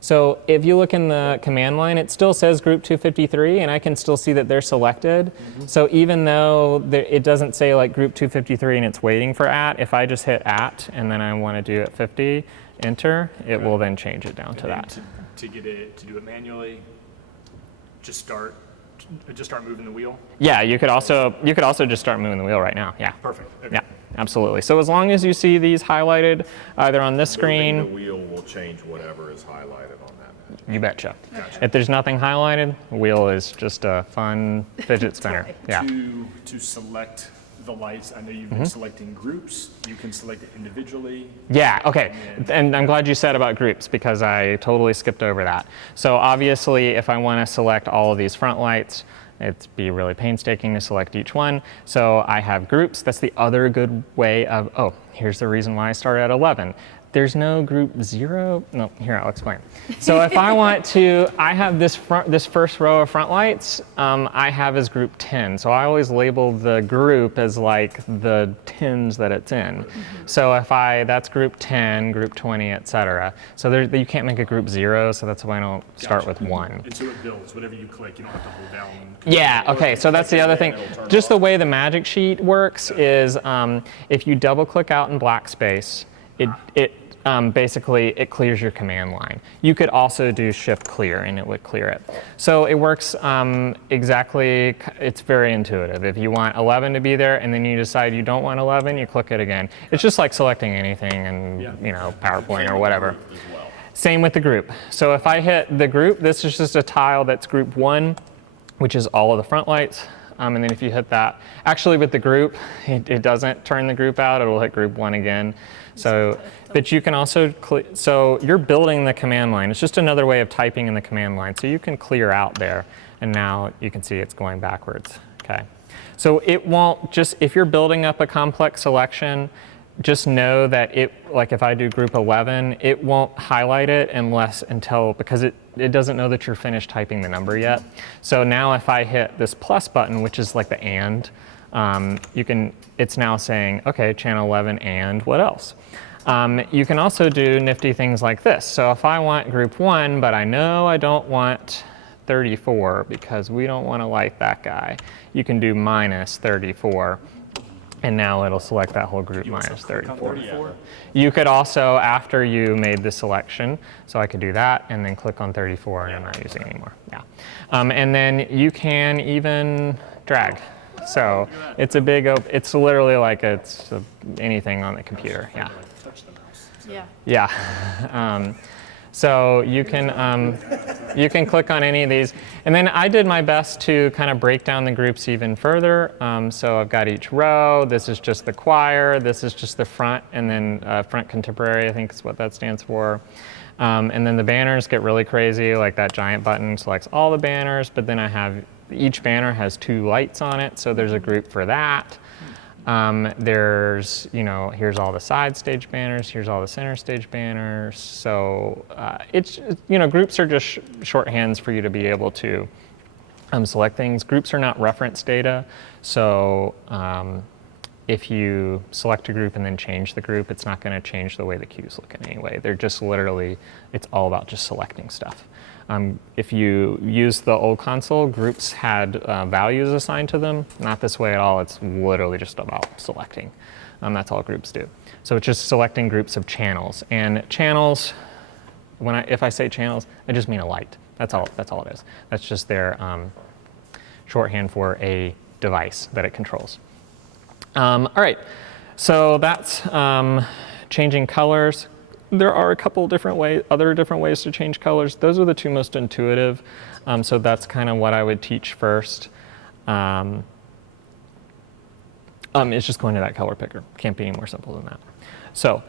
So if you look in the command line, it still says group 253, and I can still see that they're selected. So even though it doesn't say like group 253 and it's waiting for at, if I just hit at and then I want to do it 50, enter, it will then change it down to that. To get it, to do it manually, just start moving the wheel? Yeah, you could also just start moving the wheel right now. Yeah. Perfect. Okay. Yeah, absolutely. So as long as you see these highlighted either on this screen, Moving the wheel will change whatever is highlighted on that. you betcha. Gotcha. If there's nothing highlighted, the wheel is just a fun fidget spinner. Yeah. To select the lights, I know you've been selecting groups. You can select it individually. Yeah, okay. And I'm glad you said about groups because I totally skipped over that. So obviously, if I want to select all of these front lights, it'd be really painstaking to select each one. So I have groups. That's the other good way of, oh, here's the reason why I started at 11. there's no group 0. No, here, I'll explain. So if I want to, I have this first row of front lights, I have as group 10. So I always label the group as like the 10s that it's in. So if that's group 10, group 20, etc. So you can't make a group 0, so that's why I don't start with 1. And so it builds, whatever you click, you don't have to hold down. Yeah, okay, so that's the other thing. Just the way the magic sheet works is if you double click out in black space, it basically it clears your command line. You could also do shift clear and it would clear it. So it works exactly, it's very intuitive. If you want 11 to be there and then you decide you don't want 11, you click it again. It's just like selecting anything in PowerPoint or whatever. Same with the group. So if I hit the group, this is just a tile that's group 1, which is all of the front lights. And then if you hit that, actually with the group, it doesn't turn the group out, it'll hit group 1 again. So, but you can also, so you're building the command line. It's just another way of typing in the command line. So you can clear out there, and now you can see it's going backwards, okay? So it won't just, if you're building up a complex selection, just know that like if I do group 11, it won't highlight it because it doesn't know that you're finished typing the number yet. So now if I hit this plus button, which is like the and, it's now saying, okay, channel 11 and what else? You can also do nifty things like this. So if I want group 1, but I know I don't want 34 because we don't want to light that guy, you can do minus 34. And now it'll select that whole group minus 34. You could also, after you made the selection, so I could do that and then click on 34 and I'm not using it anymore. Yeah. And then you can even drag. So it's a big, it's literally like it's anything on the computer. Yeah. Yeah. So you can click on any of these. And then I did my best to kind of break down the groups even further. So I've got each row. This is just the choir. This is just the front, and then front contemporary, I think is what that stands for. And then the banners get really crazy, like that giant button selects all the banners, but then I have, each banner has 2 lights on it, so there's a group for that. There's, here's all the side stage banners, here's all the center stage banners. So it's, groups are just shorthands for you to be able to select things. Groups are not reference data, so if you select a group and then change the group, it's not going to change the way the queues look in any way. They're just literally, it's all about just selecting stuff. If you use the old console, groups had values assigned to them. Not this way at all. It's literally just about selecting. That's all groups do. So it's just selecting groups of channels. And channels, if I say channels, I just mean a light. That's all it is. That's just their shorthand for a device that it controls. All right, so that's changing colors. There are a couple other different ways to change colors. Those are the 2 most intuitive. So that's kind of what I would teach first. It's just going to that color picker. Can't be any more simple than that. So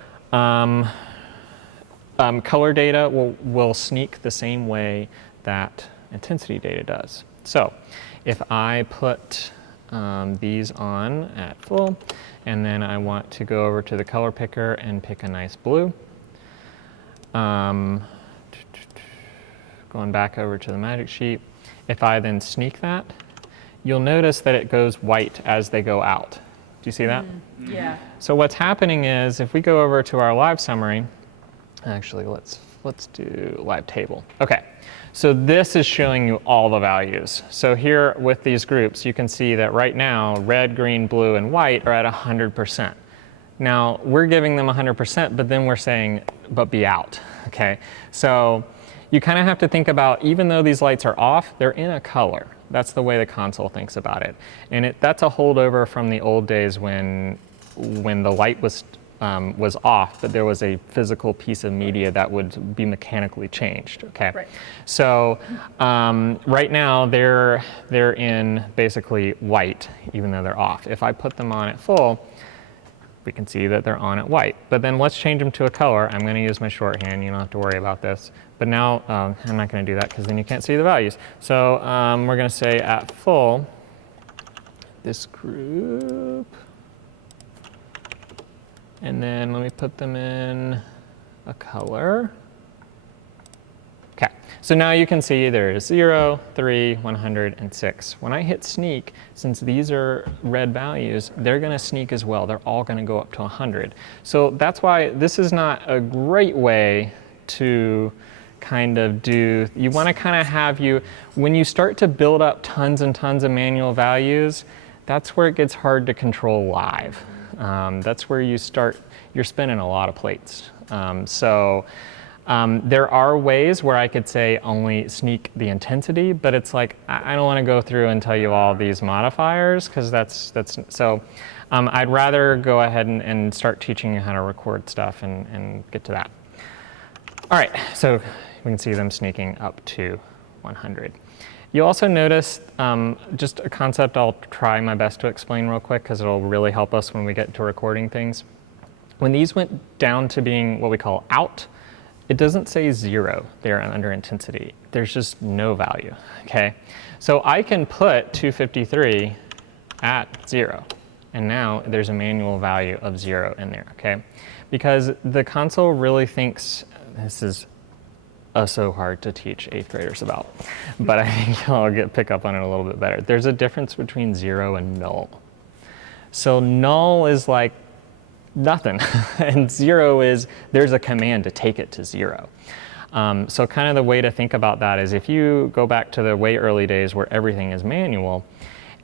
color data will sneak the same way that intensity data does. So if I put these on at full, and then I want to go over to the color picker and pick a nice blue. Going back over to the magic sheet, if I then sneak that, you'll notice that it goes white as they go out. Do you see that? Yeah. So what's happening is, if we go over to our live summary, actually let's do live table. Okay, so this is showing you all the values. So here with these groups, you can see that right now, red, green, blue, and white are at 100%. Now, we're giving them 100%, but then we're saying, but be out, okay? So you kind of have to think about, even though these lights are off, they're in a color. That's the way the console thinks about it. And that's a holdover from the old days when the light was off, but there was a physical piece of media that would be mechanically changed, okay? Right. So right now, they're in basically white, even though they're off. If I put them on at full, we can see that they're on at white. But then let's change them to a color. I'm going to use my shorthand. You don't have to worry about this. But now I'm not going to do that because then you can't see the values. So we're going to say at full, this group. And then let me put them in a color. Okay, so now you can see there's 0, 3, 100, and 6. When I hit sneak, since these are red values, they're going to sneak as well. They're all going to go up to 100. So that's why this is not a great way to kind of do, you want to kind of have you, when you start to build up tons and tons of manual values, that's where it gets hard to control live. That's where you start, you're spinning a lot of plates. There are ways where I could say only sneak the intensity, but it's like, I don't want to go through and tell you all these modifiers, because I'd rather go ahead and start teaching you how to record stuff and get to that. All right, so we can see them sneaking up to 100. You also notice just a concept I'll try my best to explain real quick, because it'll really help us when we get to recording things. When these went down to being what we call out, it doesn't say 0 there under intensity. There's just no value, okay? So I can put 253 at 0, and now there's a manual value of 0 in there, okay? Because the console really thinks, this is so hard to teach 8th graders about, but I think I'll pick up on it a little bit better. There's a difference between 0 and null. So null is like nothing, and 0 is, there's a command to take it to 0. So kind of the way to think about that is if you go back to the way early days where everything is manual,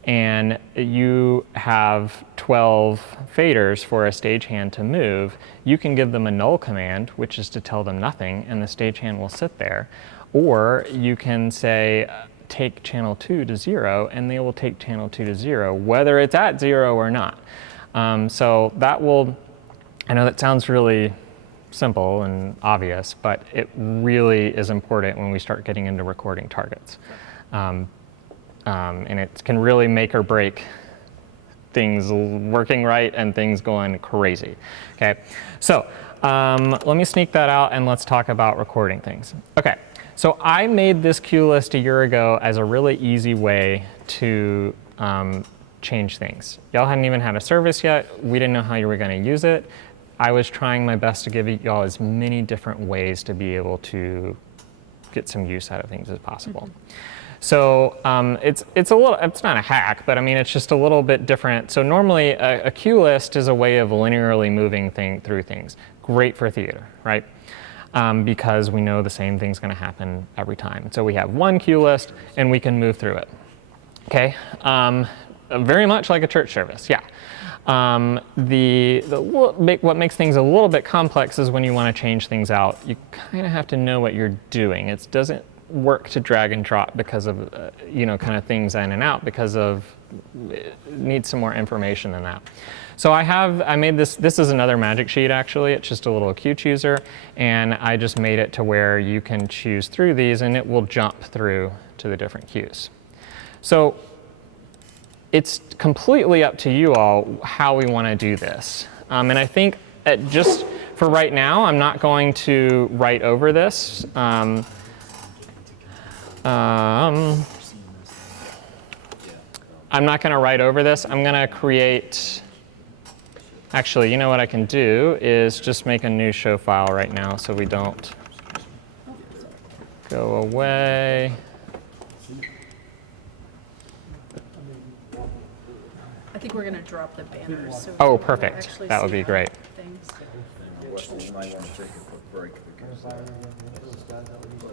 and you have 12 faders for a stagehand to move, you can give them a null command, which is to tell them nothing, and the stagehand will sit there. Or you can say, take channel 2 to 0, and they will take channel 2 to 0, whether it's at 0 or not. So that will, I know that sounds really simple and obvious, but it really is important when we start getting into recording targets. And it can really make or break things working right and things going crazy. Okay, so let me sneak that out and let's talk about recording things. Okay, so I made this cue list a year ago as a really easy way to change things. Y'all hadn't even had a service yet. We didn't know how you were going to use it. I was trying my best to give y'all as many different ways to be able to get some use out of things as possible. So it's not a hack, but I mean, it's just a little bit different. So normally a cue list is a way of linearly moving through things. Great for theater, right? Because we know the same thing's going to happen every time. So we have one cue list and we can move through it. Okay, very much like a church service, yeah. What makes things a little bit complex is when you want to change things out, you kind of have to know what you're doing. It doesn't work to drag and drop because of, kind of things in and out, because of, it needs some more information than that. So I made this is another magic sheet actually, it's just a little cue chooser, and I just made it to where you can choose through these and it will jump through to the different cues. So it's completely up to you all how we want to do this. And I think just for right now, I'm not going to write over this. I'm not going to write over this. I'm going to create, actually, you know what I can do is just make a new show file right now so we don't go away. I think we're going to drop the banners. So Oh, we'll perfect. actually That would see be great. You things. might want to take a quick break because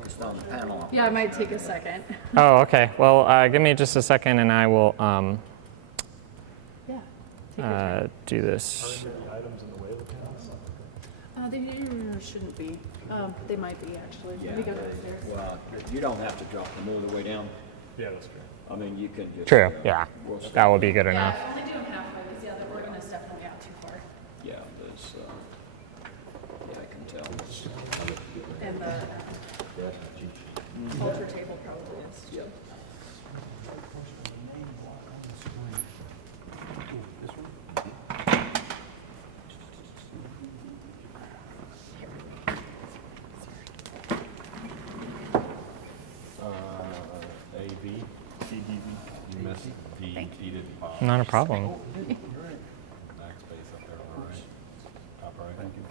it's on the panel. Yeah, it might take a second. Oh, okay. Well, give me just a second and I will Yeah. Take your time. do this. They shouldn't be. They might be actually. Yeah, We got upstairs. well, you don't have to drop them all the way down. Yeah, that's great. I mean, you can just. True, yeah. we'll start- That would be good enough. Yeah, only do them halfway because the organist definitely out too far. Yeah, there's, yeah, I can tell. And the altar table probably is. Yep. AV, CDV. You missed D, didn't pop. Not a problem. Backspace up there, all right. Top right. Thank you.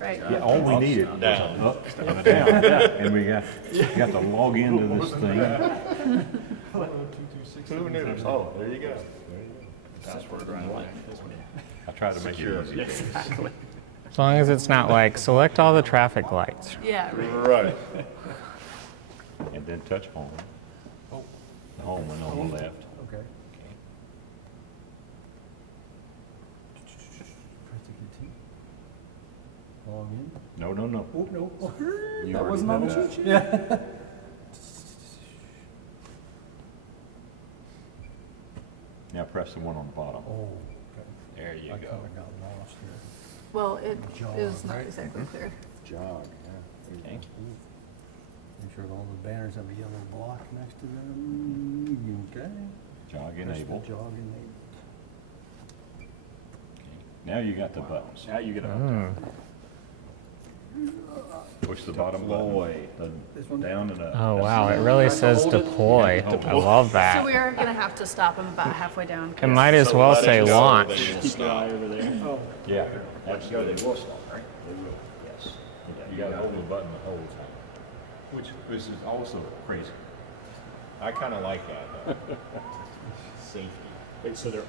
Right. Yeah, all we needed was an up and a down, and we got to log into this thing. Who knew? Oh, there you go. Password right away. I tried to make it easy. As long as it's not like, select all the traffic lights. Yeah, right. Right. And then touch home. The home one on the left. Okay. Log in. No, no, no. Oh, no. You That already wasn't on did the that. cheat sheet. Yeah. Now press the one on the bottom. Oh, okay. There you I go. kind of got lost here. Well, it is Jog, not right? exactly clear. Jog, yeah. Okay. Make sure all the banners have a yellow block next to them. Okay. Jog Push the enable. Jog enable. Now you got the buttons. Now you get a, Hmm. Push the bottom button, This one? down and up. Oh, wow, it really says deploy. I love So that. we are gonna have to stop them about halfway down. It might as well say launch. keep your eye over there. Yeah, Once you go, they will stop, right? Yes. you gotta hold the button the whole time. Which is also crazy. I kind of like that, though. Safety. Wait, so there are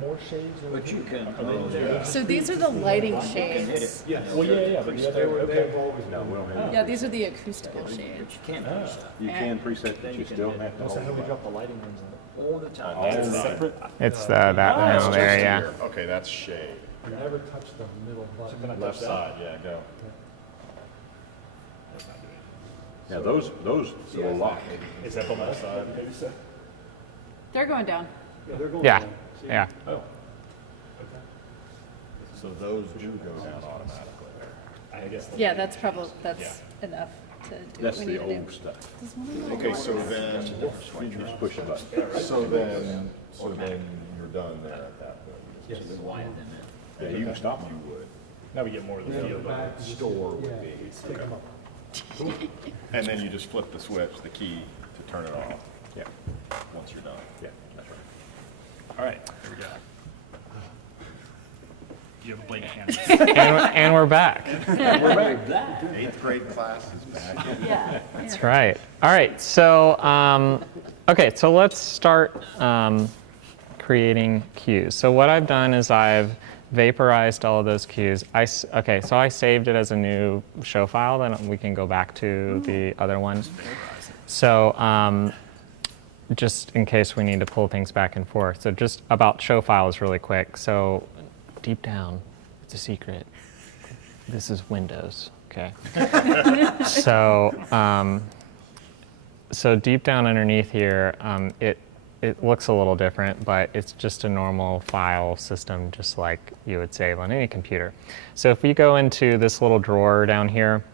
more shades over But you here? can, So these are the lighting shades. Well, yeah, but the other, okay. No, we don't have. Yeah, these are the acoustical shades. but you can't preset You can preset, but you still have to So hold how the do we button. drop the lighting rings in all the time. it? It's separate? It's that now there, yeah. Okay, that's shade. Never touch the middle button. Can I Left touch that? side, yeah, go. Yeah, those will lock. Is that the left side, maybe so? They're going down. Yeah, they're going Yeah, down. See? yeah. Oh. So those do go down automatically. I guess. Yeah, that's probably, that's enough to do what That's we the need to do. old stuff. Does one of them Okay, work? so then, You just push the button. so then you're done there at that point. Yes. Yeah, you can stop them. Now we get more of the feel of Back, it. you just- Store would yeah, be. Stick them up. And then you just flip the switch, the key, to turn it off, Yeah, once you're done. yeah, that's right. All right, here we go. You have a blank canvas. And we're back. Eighth grade class is back. Yeah. That's right. All right, so, okay, so let's start creating queues. So what I've done is I've vaporized all of those queues. Okay, so I saved it as a new show file, then we can go back to the other one. So just in case we need to pull things back and forth. So just about show files really quick. So deep down, it's a secret. This is Windows, okay? So, so deep down underneath here, it looks a little different, but it's just a normal file system, just like you would save on any computer. So if we go into this little drawer down here,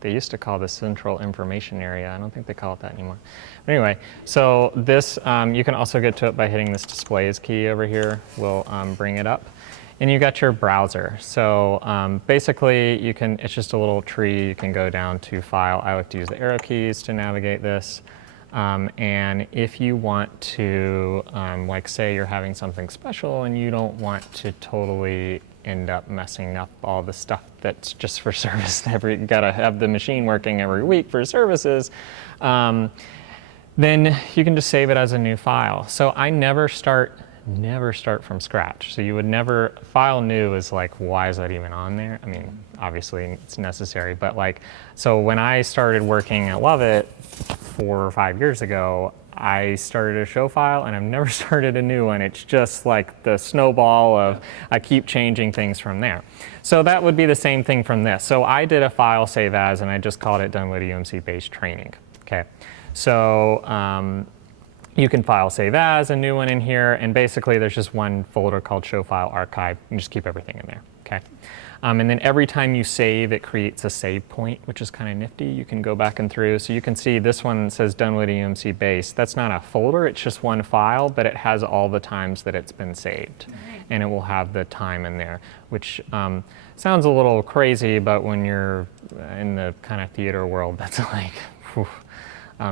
they used to call this central information area. I don't think they call it that anymore. But anyway, so this, you can also get to it by hitting this displays key over here. We'll bring it up. And you got your browser. So basically, you can, it's just a little tree. You can go down to File. I like to use the arrow keys to navigate this. And if you want to, like say you're having something special and you don't want to totally end up messing up all the stuff that's just for service, you gotta have the machine working every week for services, then you can just save it as a new file. So I never start from scratch. So you would never, file new is like, why is that even on there? I mean, obviously it's necessary, but like, so when I started working at Loveit 4 or 5 years ago, I started a show file and I've never started a new one. It's just like the snowball of, I keep changing things from there. So that would be the same thing from this. So I did a file save as, and I just called it done with DUMC based training, okay? So, you can file save as, a new one in here, and basically there's just one folder called show file archive. You just keep everything in there. okay? And then every time you save, it creates a save point, which is kind of nifty. You can go back and through. So you can see this one says done with DUMC base. That's not a folder, it's just one file, but it has all the times that it's been saved. And it will have the time in there, which sounds a little crazy, but when you're in the kind of theater world, that's like whew,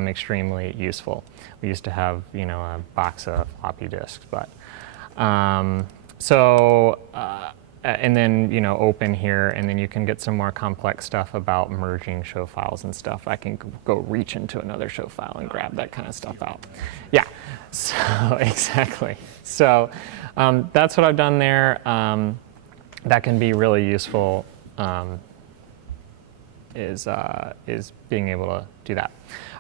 extremely useful. We used to have, you know, a box of floppy disks, but and then, you know, open here, and then you can get some more complex stuff about merging show files and stuff. I can go reach into another show file and grab that kind of stuff out. Yeah, so exactly. So that's what I've done there. That can be really useful, is being able to do that.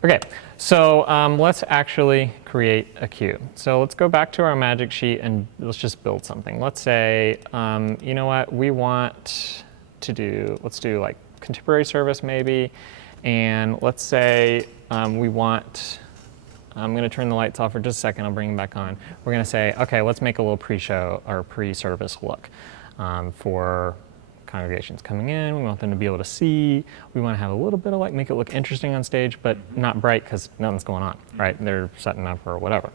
Okay, so let's actually create a queue. So let's go back to our magic sheet and let's just build something. Let's say, you know what, we want to do, let's do like contemporary service maybe, and let's say we want, I'm going to turn the lights off for just a second, I'll bring them back on. We're going to say, okay, let's make a little pre-show or pre-service look for congregations coming in. We want them to be able to see. We want to have a little bit of like, make it look interesting on stage, but not bright because nothing's going on, right? They're setting up or whatever.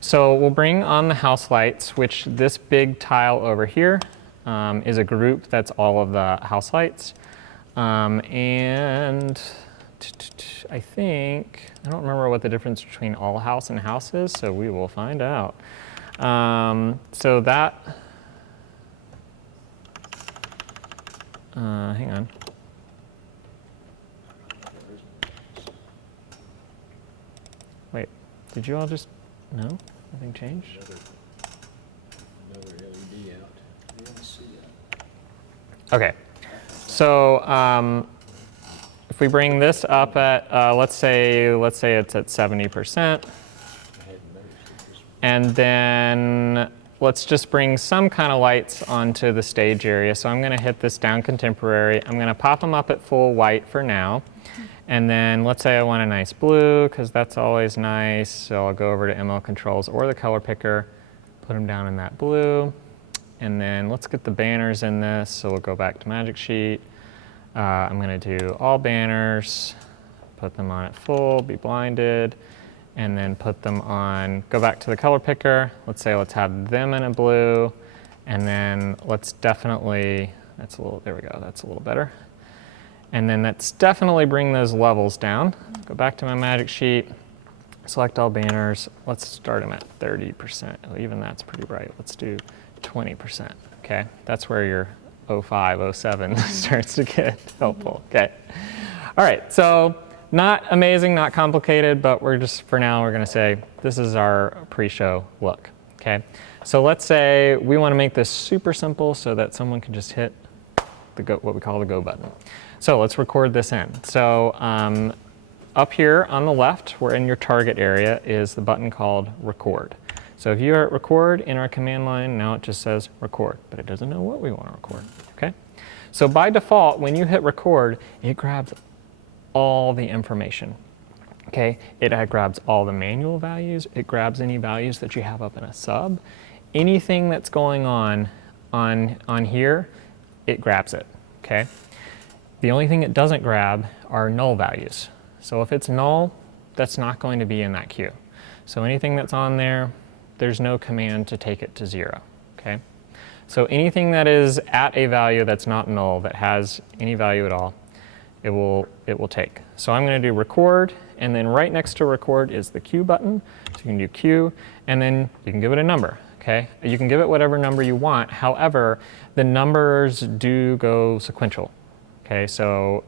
So we'll bring on the house lights, which this big tile over here is a group that's all of the house lights. And I think, I don't remember what the difference between all house and house is, so we will find out. So that, hang on. Wait, did you all just, no? Nothing changed? Another LED out. Okay, so if we bring this up at, let's say it's at 70%, and then let's just bring some kind of lights onto the stage area. So I'm going to hit this down contemporary. I'm going to pop them up at full white for now. And then let's say I want a nice blue, because that's always nice. So I'll go over to ML controls or the color picker, put them down in that blue. And then let's get the banners in this. So we'll go back to Magic Sheet. I'm going to do all banners, put them on at full, be blinded. And then put them on, go back to the color picker. Let's say let's have them in a blue. And then let's definitely, that's a little, there we go, that's a little better. And then let's definitely bring those levels down. Go back to my magic sheet, select all banners. Let's start them at 30%. Even that's pretty bright. Let's do 20%, okay? That's where your 05, 07 starts to get helpful, okay? All right, so, not amazing, not complicated, but we're just, for now, we're going to say this is our pre-show look, okay? So let's say we want to make this super simple so that someone can just hit the go, what we call the go button. So let's record this in. So up here on the left, we're in your target area, is the button called record. So if you are at record in our command line, now it just says record, but it doesn't know what we want to record, okay? So by default, when you hit record, it grabs all the information, okay? It grabs all the manual values. It grabs any values that you have up in a sub. Anything that's going on here, it grabs it, okay? The only thing it doesn't grab are null values. So if it's null, that's not going to be in that queue. So anything that's on there, there's no command to take it to 0, okay? So anything that is at a value that's not null, that has any value at all, it will take. So I'm going to do record, and then right next to record is the Q button. So you can do Q, and then you can give it a number, okay? You can give it whatever number you want. However, the numbers do go sequential, okay? So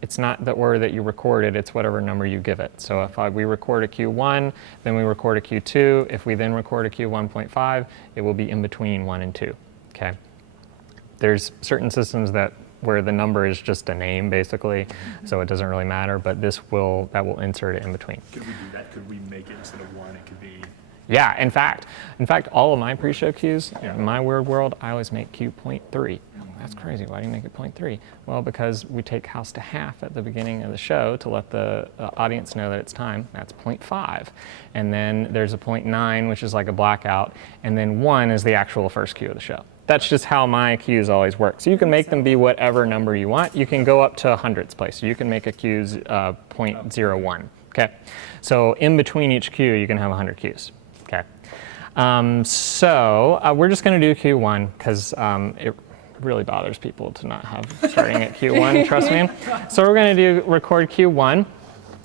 it's not the order that you recorded, it's whatever number you give it. So if we record a Q1, then we record a Q2. If we then record a Q1.5, it will be in between 1 and 2, okay? There's certain systems where the number is just a name, basically, so it doesn't really matter, but that will insert it in between. Could we do that? Could we make it instead of 1, it could be... Yeah, in fact, all of my pre-show queues, in my weird world, I always make Q 0.3. That's crazy, why do you make it 0.3? Well, because we take house to half at the beginning of the show to let the audience know that it's time, that's 0.5. And then there's a 0.9, which is like a blackout, and then 1 is the actual first cue of the show. That's just how my queues always work. So you can make them be whatever number you want. You can go up to hundreds place. So you can make a queues 0.01. Okay. So in between each queue, you can have 100 queues. Okay. We're just going to do Q1 because it really bothers people to not have starting at Q1, trust me. So we're going to do record Q1.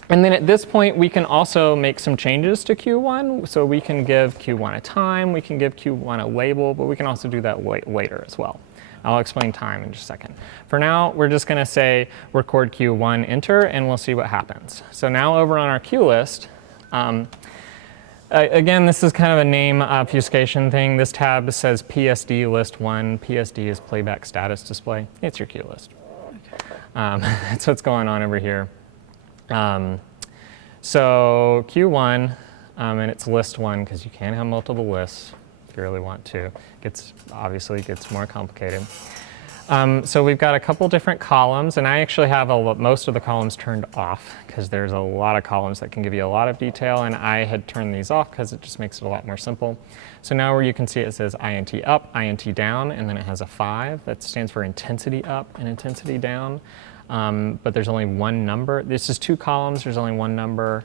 And then at this point, we can also make some changes to Q1. So we can give Q1 a time, we can give Q1 a label, but we can also do that later as well. I'll explain time in just a second. For now, we're just going to say record Q1, enter, and we'll see what happens. So now over on our queue list, again, this is kind of a name obfuscation thing. This tab says PSD list 1. PSD is playback status display. It's your queue list. That's what's going on over here. So Q1, and it's list 1 because you can have multiple lists if you really want to. Obviously gets more complicated. So we've got a couple different columns, and I actually have most of the columns turned off because there's a lot of columns that can give you a lot of detail, and I had turned these off because it just makes it a lot more simple. So now where you can see it says INT up, INT down, and then it has a 5. That stands for intensity up and intensity down. But there's only one number. This is 2 columns, there's only one number.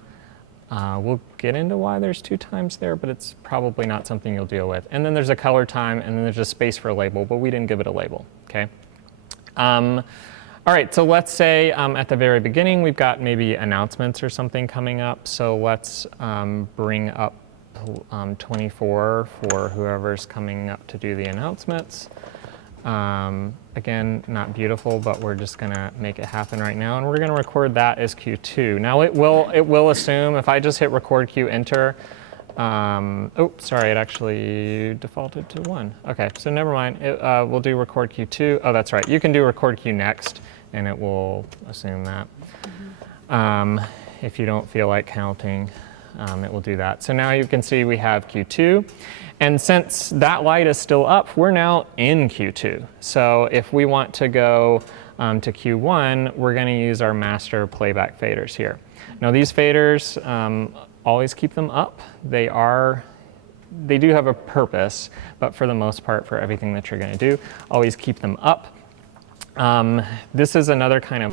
We'll get into why there's 2 times there, but it's probably not something you'll deal with. And then there's a color time, and then there's a space for a label, but we didn't give it a label, okay? All right, so let's say at the very beginning, we've got maybe announcements or something coming up. So let's bring up 24 for whoever's coming up to do the announcements. Again, not beautiful, but we're just going to make it happen right now, and we're going to record that as Q2. Now it will assume if I just hit record Q enter. Oh, sorry, it actually defaulted to 1. Okay, so never mind. We'll do record Q2. Oh, that's right. You can do record Q next, and it will assume that. If you don't feel like counting, it will do that. So now you can see we have Q2. And since that light is still up, we're now in Q2. So if we want to go to Q1, we're going to use our master playback faders here. Now these faders, always keep them up. They do have a purpose, but for the most part, for everything that you're going to do, always keep them up. This is another kind of